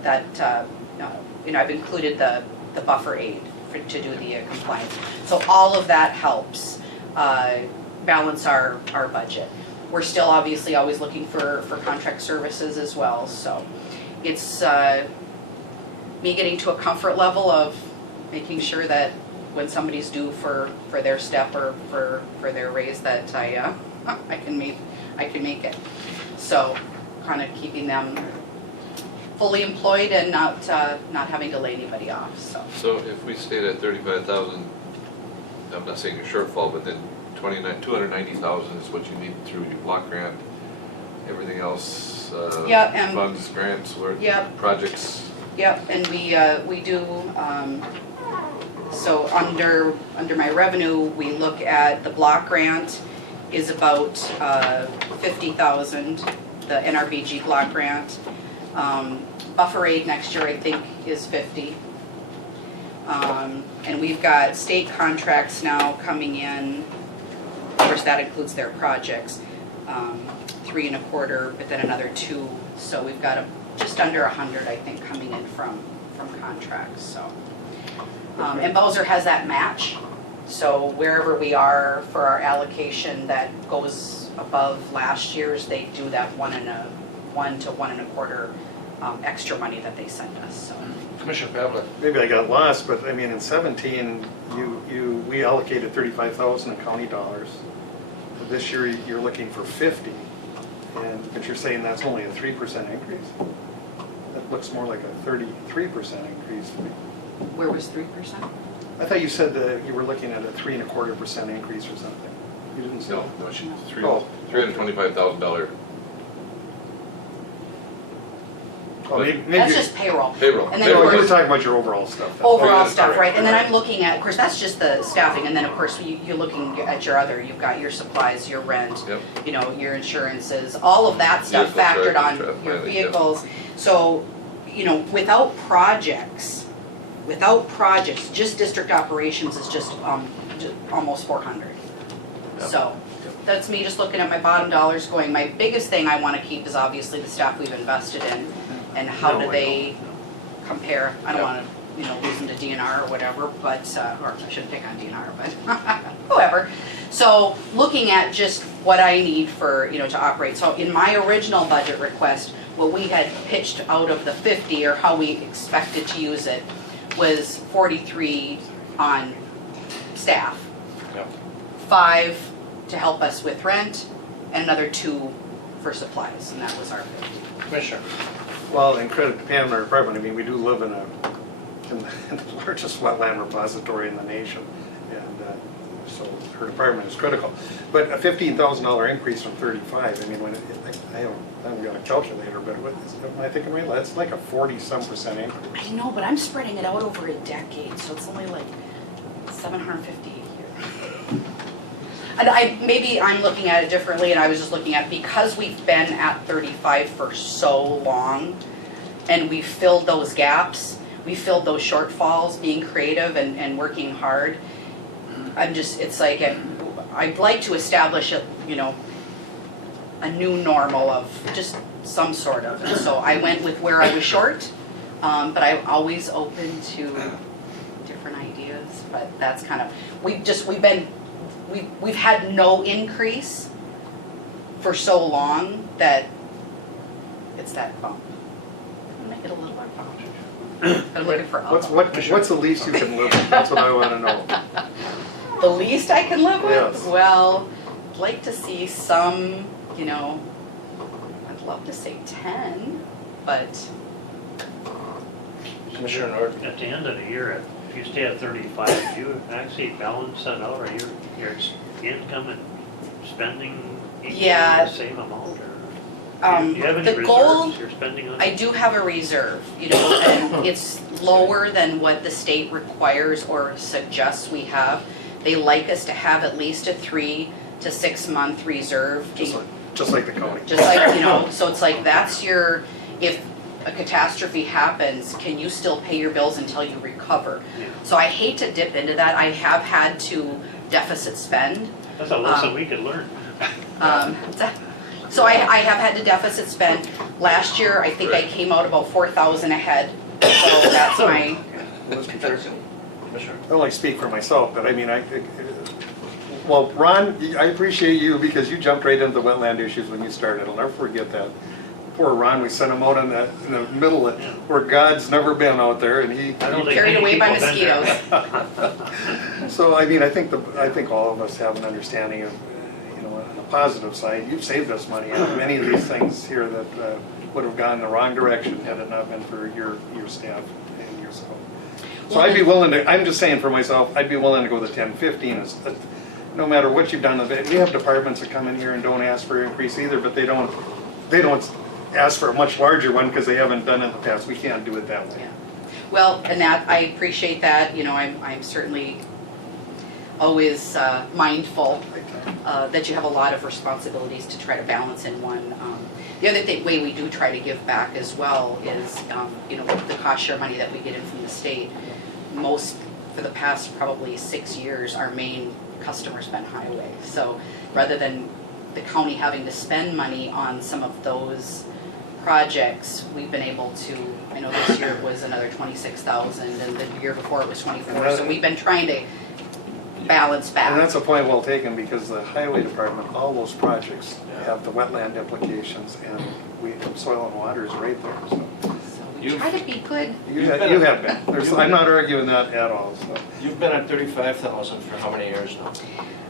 I've included the buffer aid to do the compliance. So all of that helps balance our budget. We're still obviously always looking for contract services as well. So it's me getting to a comfort level of making sure that when somebody's due for their step or for their raise, that I can make it. So kind of keeping them fully employed and not having to lay anybody off. So if we stayed at 35,000, I'm not saying a shortfall, but then 290,000 is what you need through your block grant, everything else, funds, grants, projects. Yep, and we do. So under my revenue, we look at the block grant is about 50,000, the NRBG block grant. Buffer aid next year I think is 50. And we've got state contracts now coming in. Of course, that includes their projects. 3.25, but then another 2. So we've got just under 100, I think, coming in from contracts. So, and Bowser has that match. So wherever we are for our allocation that goes above last year's, they do that 1 to 1.25 extra money that they send us. So. Commissioner Pavlik. Maybe I got lost, but I mean, in 17, we allocated 35,000 in county dollars. This year, you're looking for 50, but you're saying that's only a 3% increase? That looks more like a 33% increase to me. Where was 3%? I thought you said that you were looking at a 3.25% increase or something. You didn't say? No, Oh. $325,000. Well, maybe That's you- just payroll. Payroll. And then of No, course- you're talking about your overall stuff. then. Overall Okay, stuff, alright, right, and then alright. I'm looking at, of course, that's just the staffing, and then of course, you're looking at your other, you've got your supplies, your rent, Yep. you know, your insurances, all of that stuff Vehicles, factored right, on traffic your mileage, yep. vehicles. So, you know, without projects, just district operations is just, almost 400. Yep. So, that's me just looking at my bottom dollars going, my biggest thing I wanna keep is obviously the staff we've invested in, and how No, do I they compare, I don't Yep. wanna, you know, lose them to DNR or whatever, but, or I shouldn't pick on DNR, but whoever. So, looking at just what I need for, you know, to operate, so in my original budget request, what we had pitched out of the 50, or how we expected to use it, was 43 on staff. Yep. 5 to help us with rent, and another 2 for supplies, and that was our 50. Commissioner, Well, and credit to Pam and our department, I mean, we do live in the largest wetland repository in the nation, and so her department is critical. But a $15,000 increase from 35, I mean, I haven't got a calculator, but what am I thinking right? That's like a 40-some% increase. I know, but I'm spreading it out over a decade, so it's only like 750 a year. And maybe I'm looking at it differently, and I was just looking at, because we've been at 35 for so long, and we filled those gaps, we filled those shortfalls, being creative and working hard. It's like, I'd like to establish a, you know, a new normal of just some sort of, and so I went with where I was short, but I'm always open to different ideas, but that's kind of, we've had no increase for so long that it's that bump. I'm gonna make it a little more bump. I'm looking for a What's bump. what's the least you can live with? That's what I want to know. The least I can live with? Yes. Well, I'd like to see some, you know, I'd love to say 10, but Commissioner Norton. At the end of the year, if you stay at 35, do you actually balance that out, or your income and spending equal Yeah. the same amount, or? Do you have any the goal, reserves you're spending on? I do have a reserve, you know, and it's lower than what the state requires or suggests we have. They like us to have at least a 3 to 6 month reserve. Just like the county. Just like, you know, so it's like, that's your, if a catastrophe happens, can you still pay your bills until you recover? Yeah. So I hate to dip into that. I have had to deficit spend. That's a lesson we could learn. So I have had to deficit spend. Last year, I think I came out about 4,000 ahead. So that's my, Commissioner. I only speak for myself, but I mean, well, Ron, I appreciate you because you jumped right into the wetland issues when you started. I'll never forget that. Poor Ron, we sent him out in the middle of where God's never been out there, and he. I don't think carried many away by people have been there. So I mean, I think all of us have an understanding of, you know, on the positive side, you've saved us money on many of these things here that would have gone the wrong direction had it not been for your staff and years ago. So I'd be willing to, I'm just saying for myself, I'd be willing to go the 10, 15, no matter what you've done. We have departments that come in here and don't ask for an increase either, but they don't ask for a much larger one because they haven't done it in the past. We can't do it that way. yeah. Well, and that, I appreciate that, you know, I'm certainly always mindful that you have a lot of responsibilities to try to balance in one. The other way we do try to give back as well is, you know, the cost share money that we get in from the state. For the past probably 6 years, our main customer's been highway. So rather than the county having to spend money on some of those projects, we've been able to, I know this year was another 26,000 and the year before it was 24. So we've been trying to balance back. And that's a point well taken because the highway department, all those projects have the wetland implications and soil and water is right there, so. So we try to be good. You have been. I'm not arguing that at all, so. You've been at 35,000 for how many years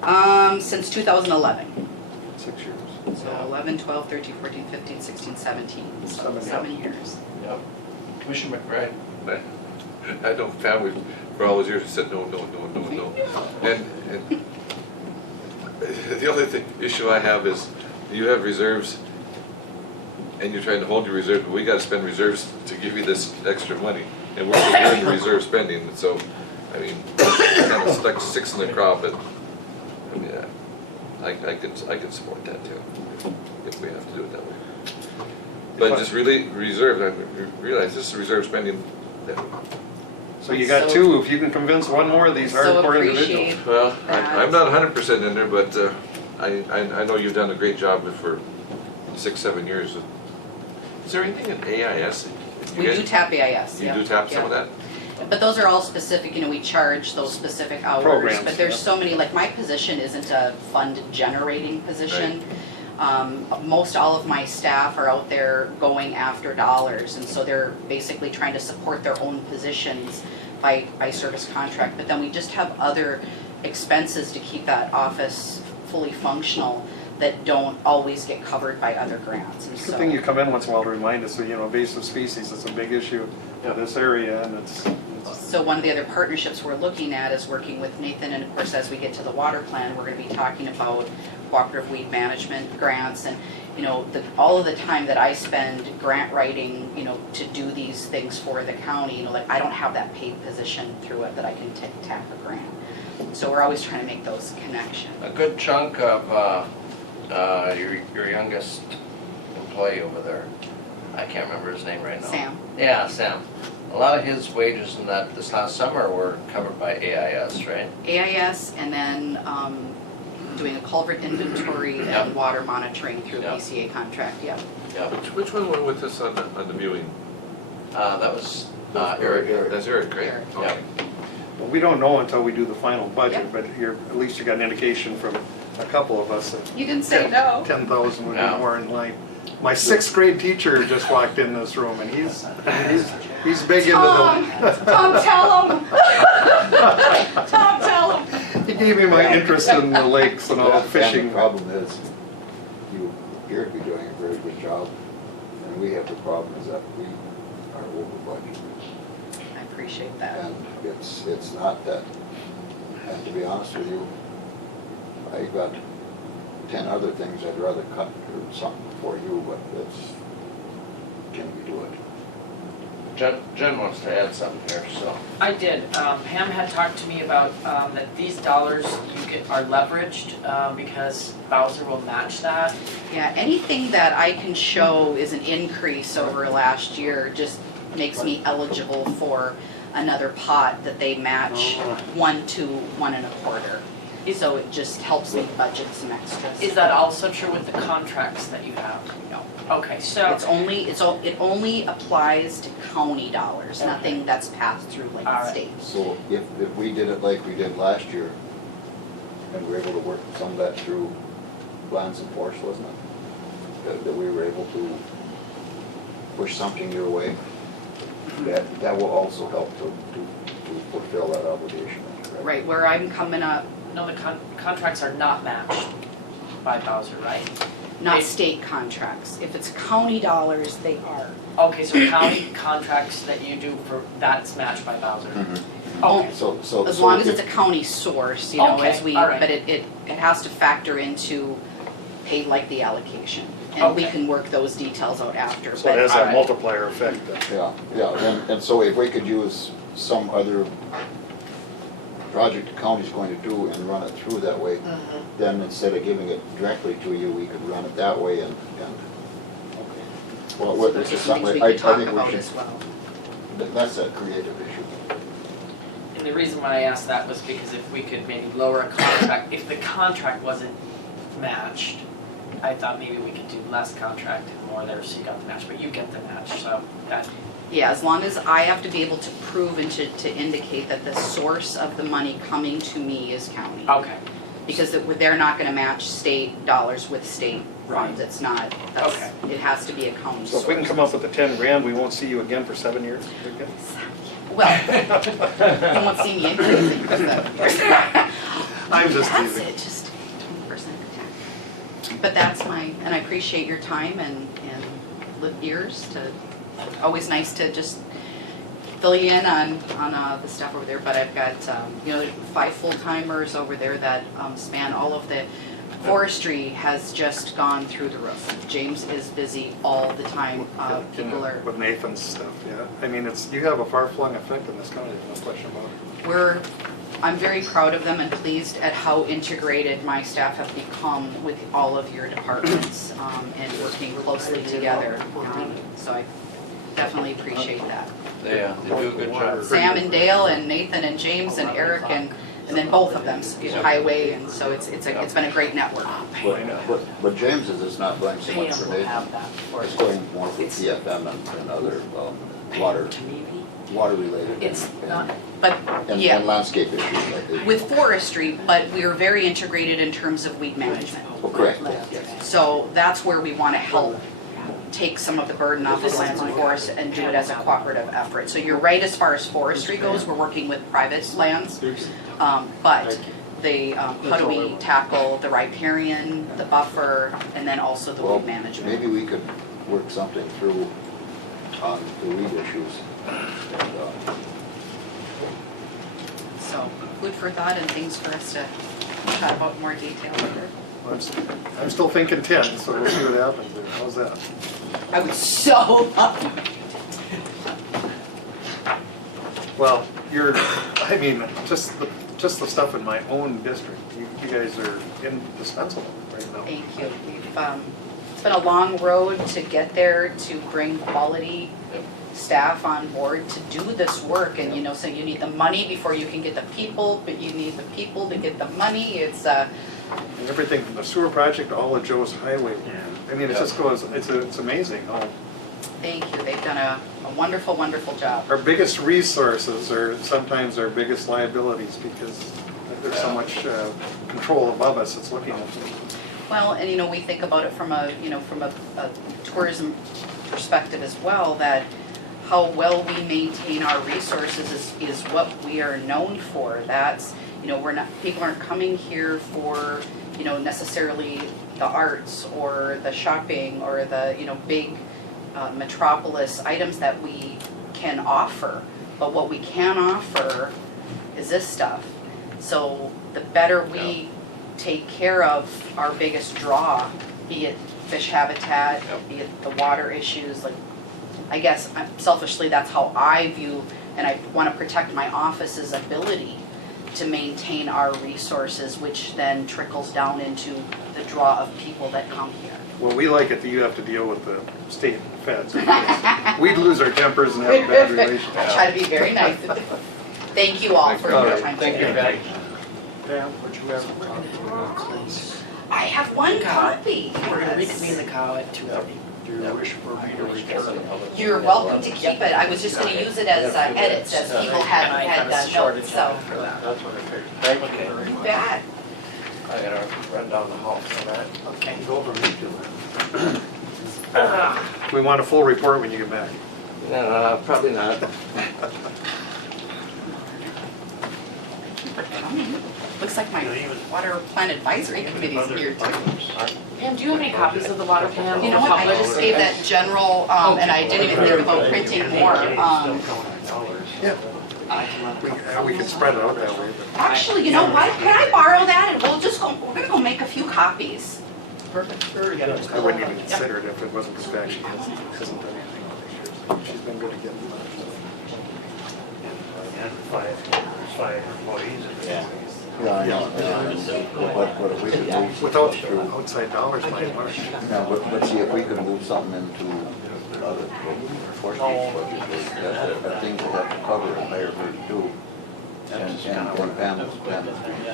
now? Since 2011. 6 years. So 11, 12, 13, 14, 15, 16, 17, so 7 years. Yep. Commissioner McBride. I know family for all those years who said no. And the only issue I have is you have reserves and you're trying to hold your reserves, but we gotta spend reserves to give you this extra money. And we're doing the reserve spending, so, I mean, it's kind of stuck six in the crop, but, I mean, I can support that too, if we have to do it that way. But just really, reserve, I realize this is reserve spending that So you got two, if you can convince one more of these So hardcore appreciate individuals. well, that. I'm not 100% in there, but I know you've done a great job for 6-7 years. Is there anything in AIS? We do tap AIS, You yeah. do tap some of that? But those are all specific, we charge those specific hours. Programs, But there's yeah. so many, like my position isn't a fund generating position. Most all of my staff are out there going after dollars, and so they're basically trying to support their own positions by service contract. But then we just have other expenses to keep that office fully functional that don't always get covered by other grants, and Good so. thing you come in once in a while to remind us, that, invasive species is a big issue in this area, and it's So one of the other partnerships we're looking at is working with Nathan, and of course, as we get to the water plan, we're gonna be talking about cooperative weed management grants, and, all of the time that I spend grant writing, to do these things for the county, like, I don't have that paid position through it that I can tap a grant. So we're always trying to make those connections. A good chunk of your youngest employee over there, I can't remember his name right now. Sam? Yeah, Sam. A lot of his wages in that this last summer were covered by AIS, right? AIS, and then doing a culvert inventory Yep. and water monitoring through Yep. PCA contract, yeah. Yeah. Which one went with us on the viewing? That was Eric. That's Eric, right? Eric. Okay. well, we don't know until we do the final budget, Yep. but at least you got an indication from a couple of us that You didn't say no. 10,000 would be No. more in line. My 6th grade teacher just walked in this room, and he's big into Tom, the. Tom, tell him. Tom, tell him. He gave me my interest in the lakes and all And fishing. the problem is, you appear to be doing a very good job, and we have the problem is that we are over budget. I appreciate that. And it's not that, and to be honest with you, I got 10 other things I'd rather cut or something for you, but can we do it? Jen wants to add something here, so. I did. Pam had talked to me about that these dollars are leveraged because Bowser will match that. Yeah, anything that I can show is an increase over last year just makes me eligible for another pot that they match 1 to 1 1/4. So it just helps me budget some extras. Is that also true with the contracts that you have? No. Okay, so, It only applies to county dollars, Okay. nothing that's passed through like All the right. state. So if we did it like we did last year, and we were able to work some of that through Lands and Forest, wasn't it? That we were able to push something your way, that will also help to fulfill that obligation, correct? Right, where I'm coming up, no, the contracts are not matched by Bowser, right? not They- state contracts. If it's county dollars, they are. Okay, so county contracts that you do that's matched by Bowser. Okay, So As long as if- it's a county source, Okay, as we, all right. but it has to factor into pay like the allocation. And we Okay. can work those details out after, So it but has that Alright. multiplier effect. Yeah, and so if we could use some other project the county's going to do and run it through that way, then instead of giving it directly to you, we could run it that way and well, so this those is are something things we I could talk think we about should, as well. that's a creative issue. and the reason why I asked that was because if we could maybe lower a contract, if the contract wasn't matched, I thought maybe we could do less contract and more there so you got the match, but you get the match, so that, Yeah, as long as I have to be able to prove and to indicate that the source of the money coming to me is county. okay. Because they're not gonna match state dollars with state funds, it's not, Okay. it has to be a county So source. if we can come up with the 10 grand, we won't see you again for 7 years? Well, you won't see me increasing for 7 years. I'm just That's teasing. it, just 20% attack. But that's and I appreciate your time and ears always nice to just fill you in on the stuff over there, but I've got, 5 full-timers over there that span all of the Forestry has just gone through the roof. James is busy all the time. People are, With Nathan's stuff, yeah. I mean, you have a far-flung effect in this county, no question about it. I'm very proud of them and pleased at how integrated my staff have become with all of your departments and working closely together. So I definitely appreciate that. Yeah, they do a good job. Sam and Dale and Nathan and James and Eric and then both of them, Highway, and so it's been a great network. But James's is not going so much for Pam will Nathan. have that for It's you. going more for PFM and other water related It's and, not, and, but and, yeah. and landscape issues like this. With forestry, but we are very integrated in terms of weed management. Oh, correct, yes. So that's where we want to help take some of the burden off of lands and forests and do it as a cooperative effort. So you're right as far as forestry goes, we're working with private lands. But how do we tackle the riparian, the buffer, and then also the Well, weed management? maybe we could work something through on the weed issues. And, So food for thought and things for us to chat about in more detail later. I'm still thinking 10, so we'll see what happens there. How's that? I would so love. Well, I mean, just the stuff in my own district. You guys are indispensable right now. Thank you. It's been a long road to get there, to bring quality staff on board to do this work. And so you need the money before you can get the people, but you need the people to get the money. It's And everything from the sewer project to all of Joe's highway. I mean, it just goes, it's amazing how thank you. They've done a wonderful, wonderful job. our biggest resources are sometimes our biggest liabilities because there's so much control above us that's looking at them. Well, and we think about it from a tourism perspective as well, that how well we maintain our resources is what we are known for. That's, people aren't coming here for, necessarily the arts or the shopping or the, big metropolis items that we can offer. But what we can offer is this stuff. So the better we take care of our biggest draw, be it fish habitat, be it the water issues, like, I guess selfishly that's how I view, and I want to protect my office's ability to maintain our resources, which then trickles down into the draw of people that come here. Well, we like it that you have to deal with the state and feds. We'd lose our tempers and have a bad relationship. I try to be very nice. Thank you all for your time Thank you, today. Pam. I have one copy. We're gonna reconvene the cow at 2:30. Do you wish for me to return? You're welcome to keep it. I was just going to use it as edits, as people had And I have a notes, shortage so. for that. That's what I figured. Thank you very very You much. bet. I gotta run down the hall for that. Okay. Go over me too. We want a full report when you get back. No, probably not. Looks like my water plant advisory committee's here too. Pam, do you have any copies of the water plan? You know what, I just gave that general, and I didn't even think about printing more. Yeah. We can spread it out that way, but Actually, you know what, can I borrow that and we're gonna go make a few copies. Perfect. I wouldn't even consider it if it wasn't for the fact she hasn't done anything all these years. She's been good at getting the money. And five employees. yeah, I know. But if we could move Without through, outside dollars, my Marsh. now, but see if we could move something into other forestry budget, that things we have to cover and hire her to do. And Pam's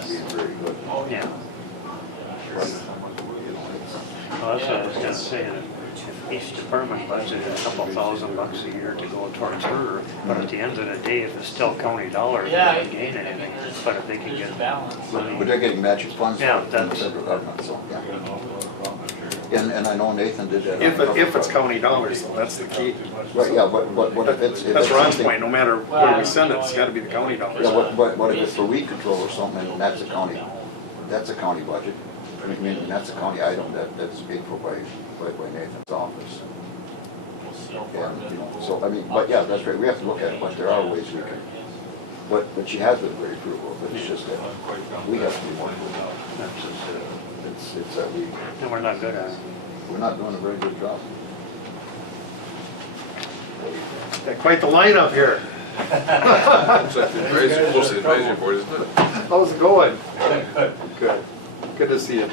being very good. Yeah. But, you know, it's, Well, that's what I was gonna say, that if each department budgeted a couple $1,000 a year to go towards her, but at the end of the day, if it's still county dollars, they don't gain anything. But if they can get money. but they're getting matching funds Yeah, from the federal government, so, yeah. And I know Nathan did that. on a If couple it's projects. county dollars, though, that's the key. Right, yeah, but if it's. if That's it's Ron's something- point, no matter where we send it, it's gotta be the county dollars. Yeah, but if it's for weed control or something, and that's a county budget. I mean, that's a county item that's paid for by Nathan's office. And, so, I mean, but yeah, that's right, we have to look at it, but there are ways we can, but she has been very frugal, but it's just that we have to be more frugal. It's, it's that And we're not good at it. we're not doing a very good job. Got quite the lineup here. Looks like the advisory, close to the advisory board, isn't it? How's it going? Good. Good to see you.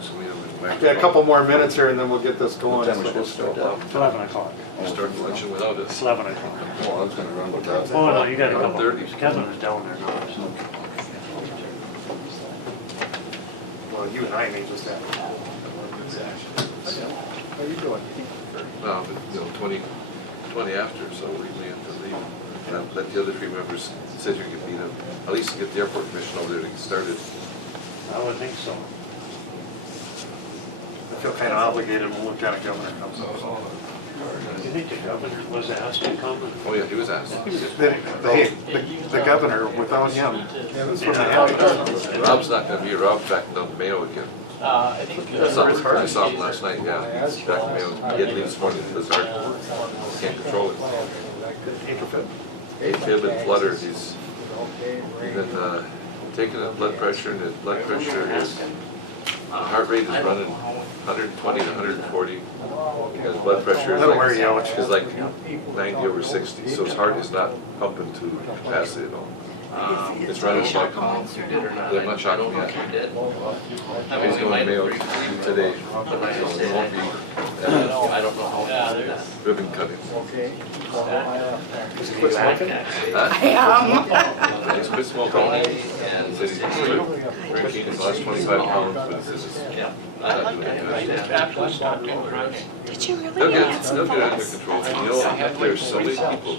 So we haven't whacked Yeah, a it couple more minutes here and then we'll get this going. What time we supposed to start now? 11 o'clock. up. Start the luncheon without us. 11 o'clock. Oh, I was gonna run with that. Oh, no, you gotta go. 1:30. Kevin is down there now. So. Well, you and I may just have. How you doing? Well, but, 20 after, so we may have to leave. Let the other 3 members, says you could meet them, at least get the airport commission over there to get started. I would think so. I feel kind of obligated when Lieutenant Governor comes up. Do you think the governor was asked to come? Oh, yeah, he was asked. The governor, without him, this wouldn't have happened. Rob's not gonna be here, Rob's back down to Mayo again. I saw him last night, yeah, he's back to Mayo, he had to leave this morning because his heart can't control it. AFib and flutter, he's been taking his blood pressure, and his blood pressure is, heart rate is running 120 to 140. And his blood pressure That'll wear you out. is like 90 over 60, so his heart is not pumping to capacity at all. It's running like, they're not shocking yet. He's going to Mayo today, so it won't be I don't know how. ribbon cutting. He's quit smoking, and he said he's quit drinking, he's lost 25 pounds, but he says it's not doing good. Did you really? They'll get it under control. You know, there's so many people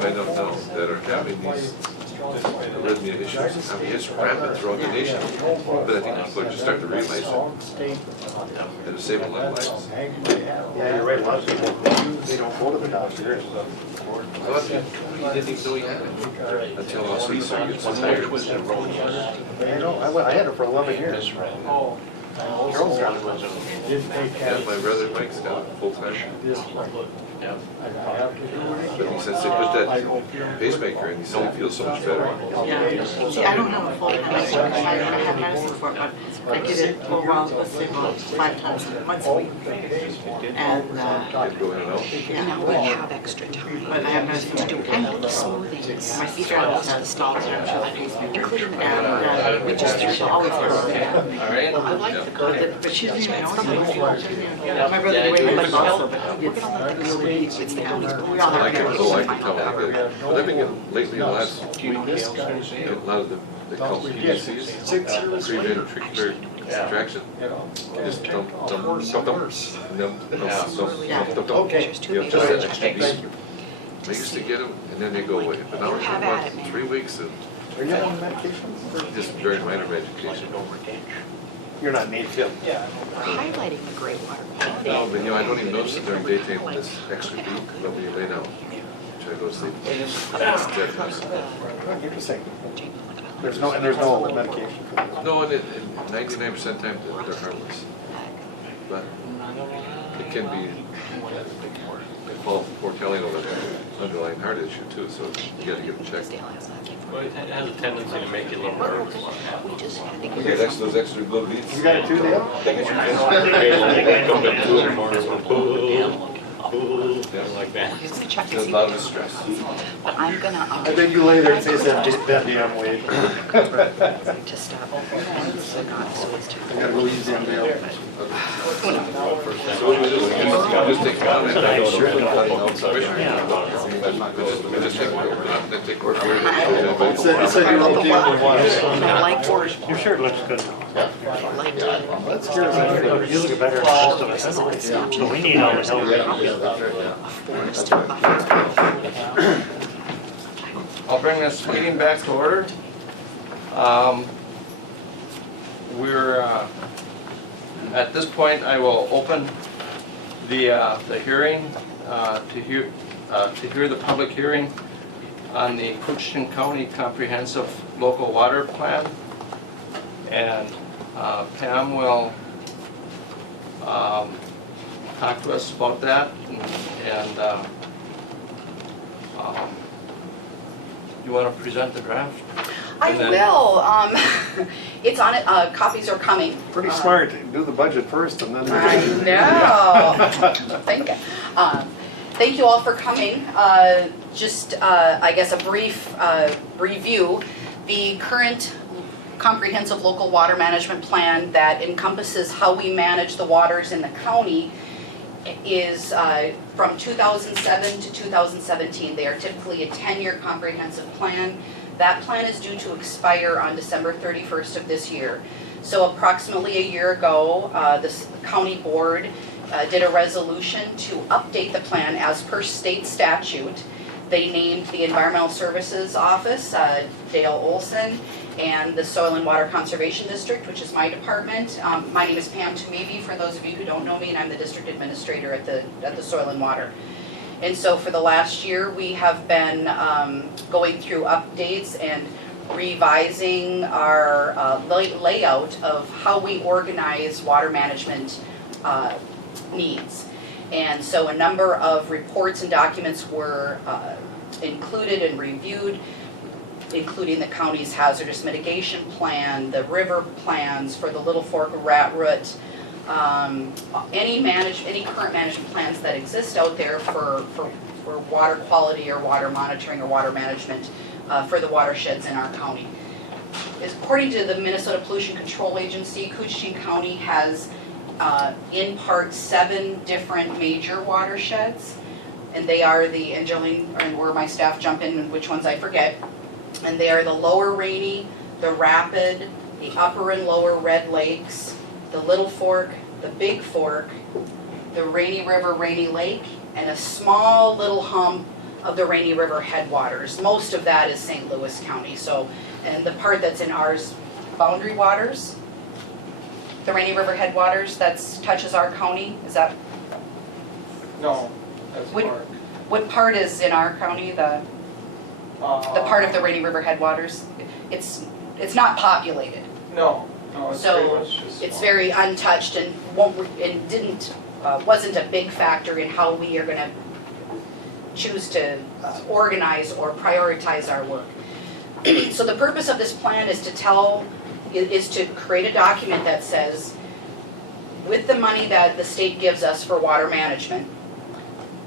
I don't know that are having these arrhythmia issues. I mean, it's rampant throughout the nation, but I think people are just starting to realize it. And it's saving a lot of lives. Yeah, you're right, a lot of people, they don't go to the doctor. A lot of people, he didn't even know he had it until last week, so he gets so tired. I know, I had it for 11 years. Charles got it. Yeah, my brother Mike's got it full time. But he says they put that pacemaker in, he said he feels so much better. Yeah, see, I don't have a full time, I have medicine for it, but I get it go around, let's say about 5 times, once a week. And, Can't go in and out. yeah, Now we have extra time. but I have medicine To do any of the My smoothings, sister always has stopped her, she'll have pacemaker. including the And, we just threw always her. All right? I like the concept, but she's even know something. My brother, the way he lives also, but he gets really, it's the county's. I can tell I can tell. But I've been getting, lately, in the last week, getting a lot of they call PVCs, pre-ventricular contraction. Just dump. There's two You know, just that pages. extra beat. I used to get them, and then they go away, but now You it's have about at it, man. 3 weeks of Are you on medication? just very minor medication. You're not native. Highlighting the great water quality. No, but I don't even notice it during daytime, this extra beat, but when you lay down, try to go to sleep. Deadness. Give me a second. There's no medication for this. No, and 99% of the time, they're harmless. But it can be, they fall foretelling of an underlying heart issue too, so you gotta get them checked. Well, it has a tendency to make you a little nervous. We just had to Okay, get. that's those extra blue beats. You got it too, Dale? Like that. He's gonna check and There's a see lot what of stress. I'm gonna, I bet you lay there and say that just that damn way. to stop. So not, so it's too. I gotta go easy on Dale. So what we do is we just take one and I don't know, we just take one, then take one. Said you're okay with one. I like to, Your shirt looks good. like to. That's good. You look better than most of us anyway. So we need all the help. I'll bring this meeting back to order. We're, at this point, I will open the hearing, to hear the public hearing on the Koochiching County Comprehensive Local Water Plan. And Pam will talk to us about that, and You wanna present the draft? I And then- will, it's on it, copies are coming. Pretty smart, do the budget first and then. I know. Thank you all for coming. Just, I guess, a brief review. The current comprehensive local water management plan that encompasses how we manage the waters in the county is from 2007 to 2017. They are typically a 10-year comprehensive plan. That plan is due to expire on December 31st of this year. So approximately a year ago, the county board did a resolution to update the plan as per state statute. They named the Environmental Services Office, Dale Olson, and the Soil and Water Conservation District, which is my department. My name is Pam Tumebi, for those of you who don't know me, and I'm the district administrator at the Soil and Water. And so for the last year, we have been going through updates and revising our layout of how we organize water management needs. And so a number of reports and documents were included and reviewed, including the county's hazardous mitigation plan, the river plans for the Little Fork Rat Root, any current management plans that exist out there for water quality or water monitoring or water management for the watersheds in our county. According to the Minnesota Pollution Control Agency, Koochiching County has in part 7 different major watersheds, and they are and Jolene or my staff jump in which ones I forget, and they are the Lower Rainy, the Rapid, the Upper and Lower Red Lakes, the Little Fork, the Big Fork, the Rainy River, Rainy Lake, and a small little hump of the Rainy River headwaters. Most of that is St. Louis County. So, and the part that's in ours, boundary waters, the Rainy River headwaters, that touches our county, is that? No, that's What- Mark. What part is in our county, the part of the Rainy River headwaters? It's not populated. No, it's pretty So much just. it's small. very untouched and wasn't a big factor in how we are gonna choose to organize or prioritize our work. So the purpose of this plan is to create a document that says, with the money that the state gives us for water management,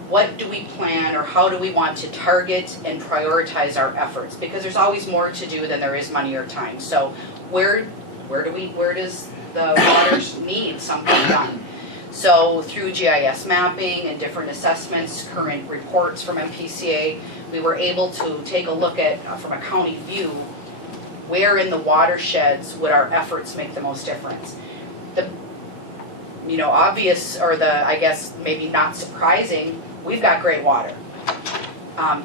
what do we plan or how do we want to target and prioritize our efforts? Because there's always more to do than there is money or time. So where does the water need something done? So through GIS mapping and different assessments, current reports from MPCA, we were able to take a look at, from a county view, where in the watersheds would our efforts make the most difference. The obvious, or I guess maybe not surprising, we've got great water.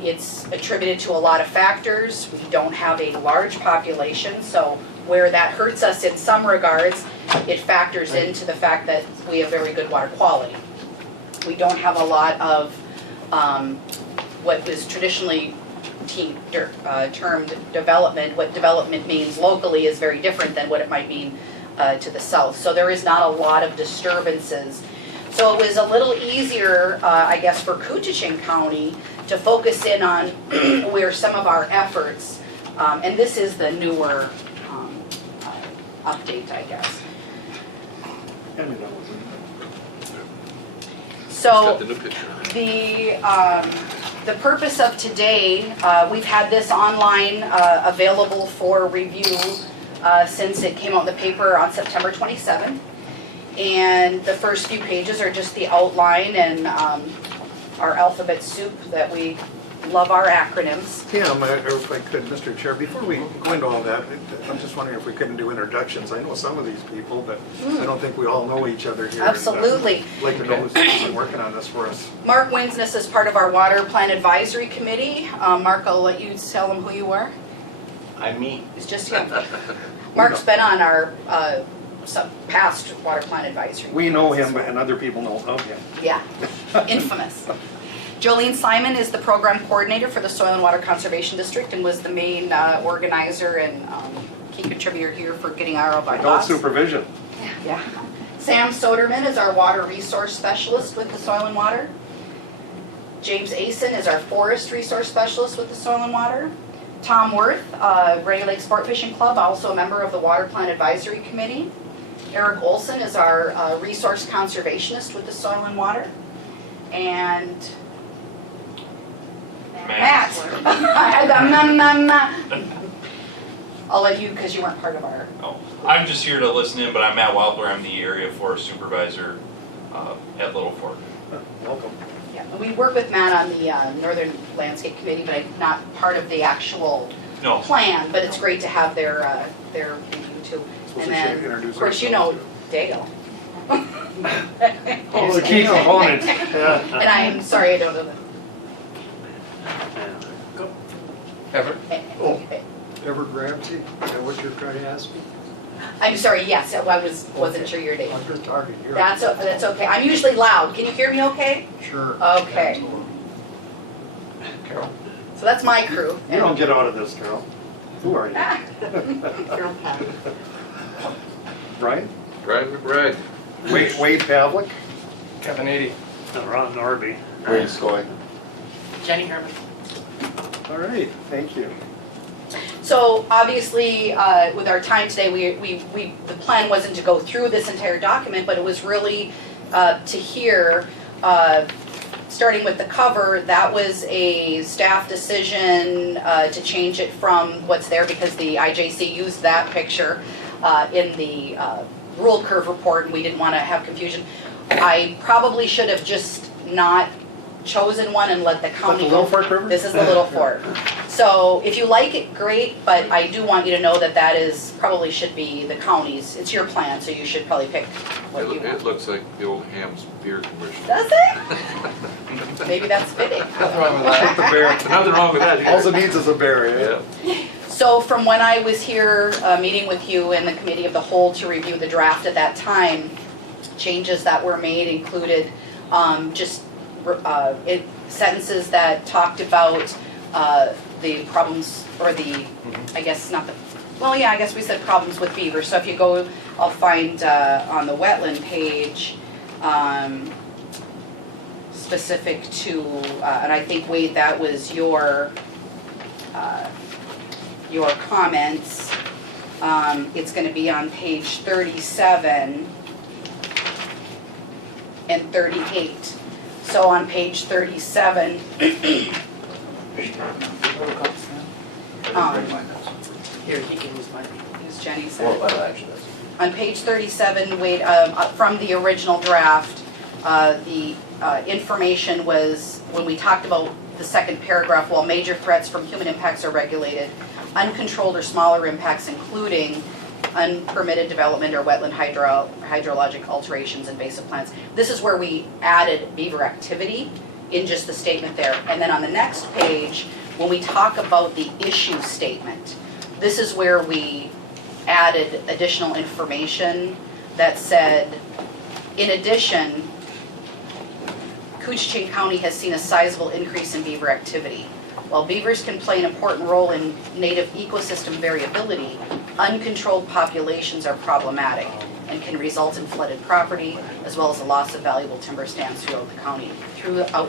It's attributed to a lot of factors. We don't have a large population, so where that hurts us in some regards, it factors into the fact that we have very good water quality. We don't have a lot of what is traditionally termed development. What development means locally is very different than what it might mean to the south. So there is not a lot of disturbances. So it was a little easier, I guess, for Koochiching County to focus in on where some of our efforts, and this is the newer update, I guess. So Got the new picture. the purpose of today, we've had this online available for review since it came out in the paper on September 27th. And the first few pages are just the outline and our alphabet soup that we love our acronyms. Pam, or if I could, Mr. Chair, before we go into all that, I'm just wondering if we couldn't do introductions. I know some of these people, but I don't think we all know each other here. Absolutely. I'd like to know who's been working on this for us. Mark Winsness is part of our Water Plan Advisory Committee. Mark, I'll let you tell them who you are. I'm me. It's just him. Mark's been on our some past Water Plan Advisory. We know him, and other people know of him. Yeah, infamous. Jolene Simon is the program coordinator for the Soil and Water Conservation District and was the main organizer and key contributor here for getting our Adult bylaws. supervision. Yeah. Sam Soderman is our water resource specialist with the Soil and Water. James Asen is our forest resource specialist with the Soil and Water. Tom Worth, Rainy Lake Sport Fishing Club, also a member of the Water Plant Advisory Committee. Eric Olson is our resource conservationist with the Soil and Water. And Matt. I'll let you, because you weren't part of our. Oh, I'm just here to listen in, but I'm Matt Wildler. I'm the area forest supervisor at Little Fork. Welcome. Yeah, and we work with Matt on the Northern Landscape Committee, but I'm not part of the actual No. plan, but it's great to have their review too. Suppose And we should then, introduce of course, you know ourselves, Dale. Oh, the key component. And I'm sorry, I don't know Ever? that. Oh. Ever Ramsey, is that what you're trying to ask me? I'm sorry, yes, I wasn't sure your name. I'm just talking here. That's okay. I'm usually loud. Can you hear me okay? Sure. Okay. Carol? So that's my crew. You don't get out of this, Carol. Who are you? Carol Pack. Brian? Brian McBride. Wade Pavlik? Kevin Eady. Ron Norby. Wayne Scoy. Jenny Herman. All right, thank you. So obviously, with our time today, the plan wasn't to go through this entire document, but it was really to hear, starting with the cover, that was a staff decision to change it from what's there because the IJC used that picture in the rule curve report and we didn't want to have confusion. I probably should have just not chosen one and let the county. The Little Fork River? This is the Little Fork. So if you like it, great, but I do want you to know that that is, probably should be the county's. It's your plan, so you should probably pick what you It want. looks like the old Ham's beer commercial. Does it? Maybe that's fitting. Nothing wrong with that. The bear. Nothing wrong with that All either. it needs is a bear, Yeah. So from when I was here, meeting with you and the committee of the whole to review the draft at that time, changes that were made included sentences that talked about the problems, or the, I guess not the, well, yeah, I guess we said problems with beaver. So if you go, I'll find on the wetland page, specific to, and I think Wade, that was your comments. It's going to be on page 37 and 38. So on page 37, Here, he can use mine. use Jenny's. Well, that actually is. On page 37, Wade, from the original draft, the information was, when we talked about the second paragraph, while major threats from human impacts are regulated, uncontrolled or smaller impacts including unpermitted development or wetland hydrologic alterations invasive plants. This is where we added beaver activity in just the statement there. And then on the next page, when we talk about the issue statement, this is where we added additional information that said, in addition, Koochiching County has seen a sizable increase in beaver activity. While beavers can play an important role in native ecosystem variability, uncontrolled populations are problematic and can result in flooded property, as well as the loss of valuable timber stands throughout the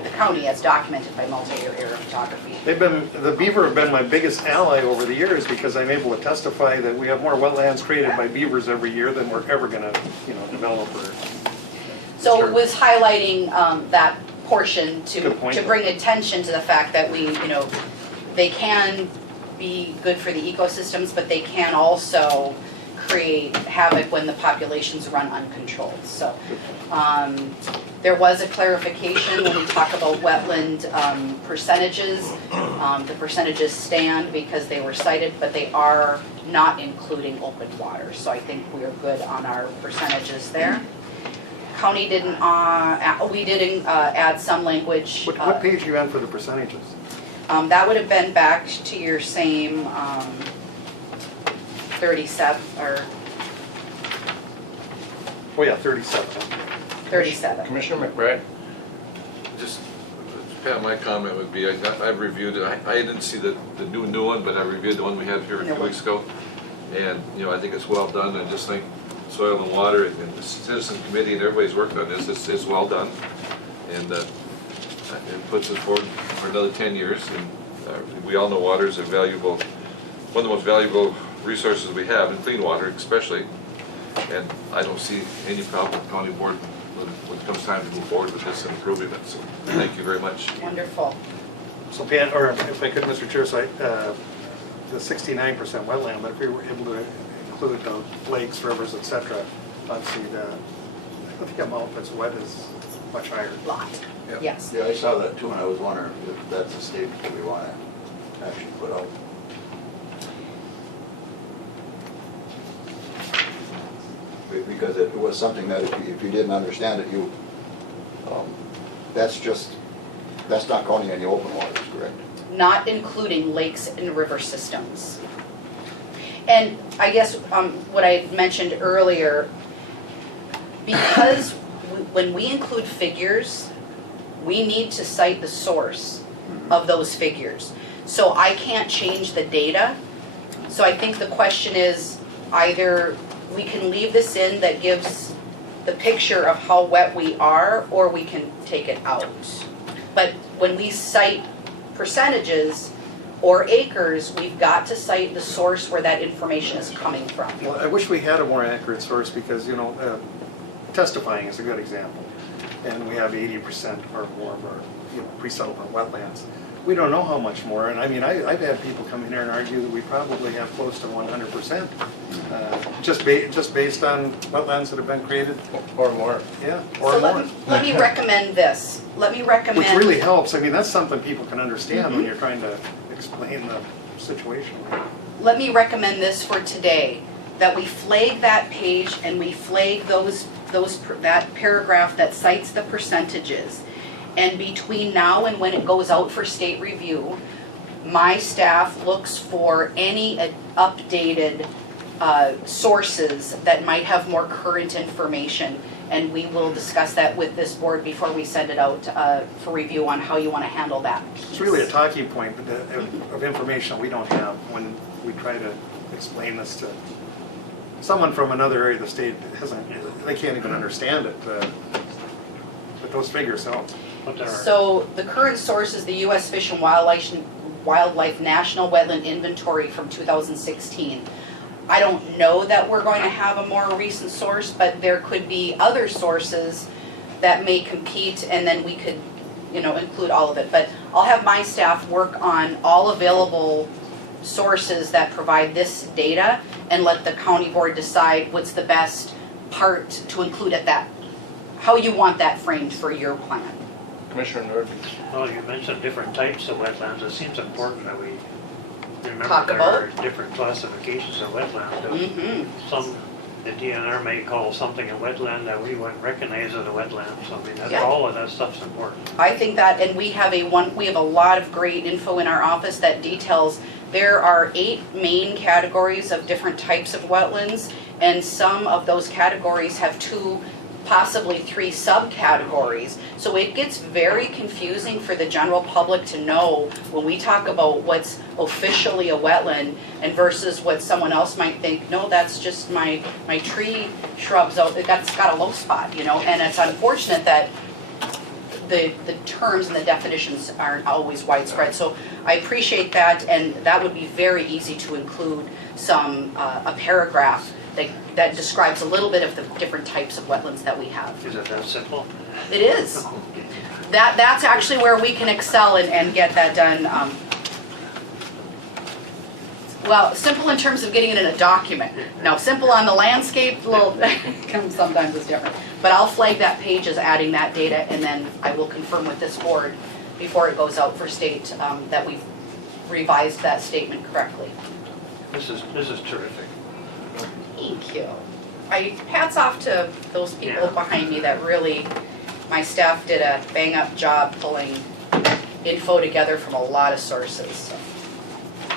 county as documented by multi-year aerial photography. The beaver have been my biggest ally over the years because I'm able to testify that we have more wetlands created by beavers every year than we're ever gonna, develop or. So it was highlighting that portion Good point. to bring attention to the fact that they can be good for the ecosystems, but they can also create havoc when the populations run uncontrolled. So there was a clarification when we talk about wetland percentages. The percentages stand because they were cited, but they are not including open water. So I think we're good on our percentages there. County didn't, we did add some language. What page are you on for the percentages? That would have been back to your same 37, or Oh yeah, 37. 37. Commissioner McBride? Just, Pat, my comment would be, I've reviewed it, I didn't see the new one, but I reviewed the one we had here a few weeks ago. And, I think it's well done, I just think Soil and Water and the Citizen Committee and everybody's worked on this, it's well done. And it puts us forward for another 10 years, and We all know water is a valuable, one of the most valuable resources we have, and clean water especially. And I don't see any problem with county board when it comes time to move forward with this and improving it. So thank you very much. Wonderful. So Pan, or if I could, Mr. Chair, so the 69% wetland, but if we were able to include lakes, rivers, et cetera, obviously the amount that's wet is much higher. Lot, Yep. yes. Yeah, I saw that too, and I was wondering if that's a statement that we want to actually put out. Because it was something that if you didn't understand it, that's not counting any open waters, correct? Not including lakes and river systems. And I guess what I mentioned earlier, because when we include figures, we need to cite the source of those figures. So I can't change the data. So I think the question is either we can leave this in that gives the picture of how wet we are, or we can take it out. But when we cite percentages or acres, we've got to cite the source where that information is coming from. Well, I wish we had a more accurate source because, testifying is a good example. And we have 80% or more of our, pre-settlement wetlands. We don't know how much more, and I mean, I've had people come in here and argue that we probably have close to 100%, just based on wetlands that have been created. Or more. Yeah, or So more. let me recommend this. Let me recommend. Which really helps. I mean, that's something people can understand when you're trying to explain the situation. Let me recommend this for today, that we flag that page and we flag that paragraph that cites the percentages. And between now and when it goes out for state review, my staff looks for any updated sources that might have more current information. And we will discuss that with this board before we send it out for review on how you want to handle that piece. It's really a talking point of information we don't have when we try to explain this to someone from another area of the state that they can't even understand it. But those figures help. So the current source is the U.S. Fish and Wildlife National Wetland Inventory from 2016. I don't know that we're going to have a more recent source, but there could be other sources that may compete, and then we could, include all of it. But I'll have my staff work on all available sources that provide this data and let the county board decide what's the best part to include at that, how you want that framed for your plan. Commissioner Nordby. Well, you mentioned different types of wetlands. It seems important that we remember Talk there about. are different classifications of wetlands. Some, the DNR may call something a wetland that we wouldn't recognize as a wetland. So I mean, that's Yeah. all of that stuff's important. I think that, and we have a lot of great info in our office that details, there are 8 main categories of different types of wetlands, and some of those categories have 2, possibly 3 subcategories. So it gets very confusing for the general public to know when we talk about what's officially a wetland and versus what someone else might think, no, that's just my tree shrubs, that's got a low spot, and it's unfortunate that the terms and the definitions aren't always widespread. So I appreciate that, and that would be very easy to include a paragraph that describes a little bit of the different types of wetlands that we have. Is it that simple? It is. That's actually where we can excel and get that done. Well, simple in terms of getting it in a document. Now, simple on the landscape, sometimes is different. But I'll flag that page as adding that data, and then I will confirm with this board before it goes out for state that we've revised that statement correctly. This is terrific. Thank you. Hats off to those people Yeah. behind me that really, my staff did a bang-up job pulling info together from a lot of sources. So.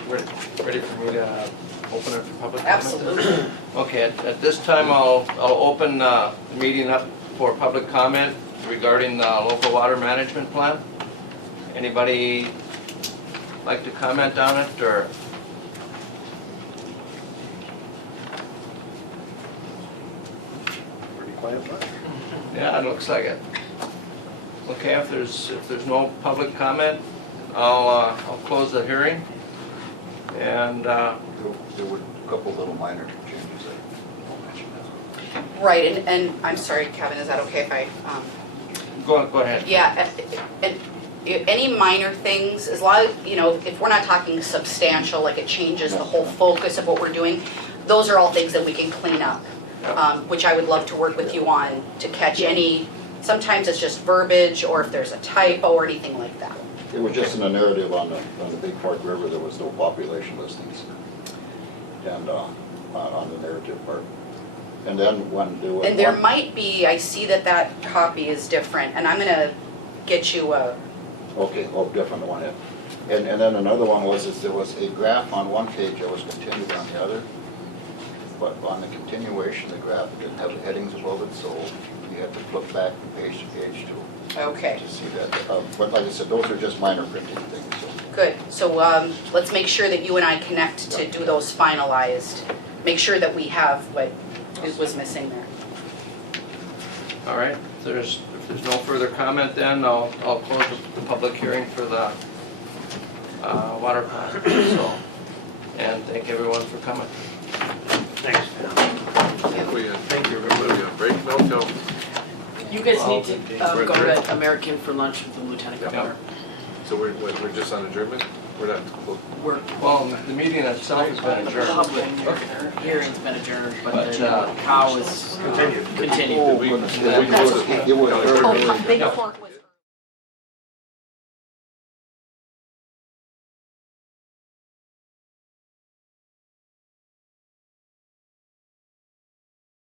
Ready for me to open it for public comment? Absolutely. Okay, at this time, I'll open the meeting up for public comment regarding the local water management plan. Anybody like to comment on it, or? Pretty quiet bunch. Yeah, it looks like it. Okay, if there's no public comment, I'll close the hearing. And, There were a couple little minor changes that I'll mention that. Right, and I'm sorry, Kevin, is that okay if I, go ahead. yeah, and any minor things, as long as, you know, if we're not talking substantial, like it changes the whole focus of what we're doing, those are all things that we can clean up, which I would love to work with you on to catch any, sometimes it's just verbiage, or if there's a typo or anything like that. It was just in the narrative on the Big Fork River, there was no population listings. And, on the narrative part. And then when there was And there one- might be, I see that that copy is different, and I'm gonna get you a, Okay, oh, different one, yeah. And then another one was, there was a graph on one page that was continued on the other. But on the continuation, the graph didn't have the headings above it, so you had to flip back from page to page okay, to see that. But like I said, those are just minor printing things, so. good. So, let's make sure that you and I connect to do those finalized. Make sure that we have what was missing there. All right, if there's no further comment then, I'll close the public hearing for the water plant, so. And thank everyone for coming. Thanks, Pam. Thank you, everybody. Break now till. You guys need to We're go adjourned. to American for lunch with the lieutenant governor. So we're just on adjournment? We're not close. We're, Well, the meeting itself has been the adjourned. public hearing's been adjourned, but But, the cow is Continued. continued. Did we close it? It was very, Oh, very. Big Fork was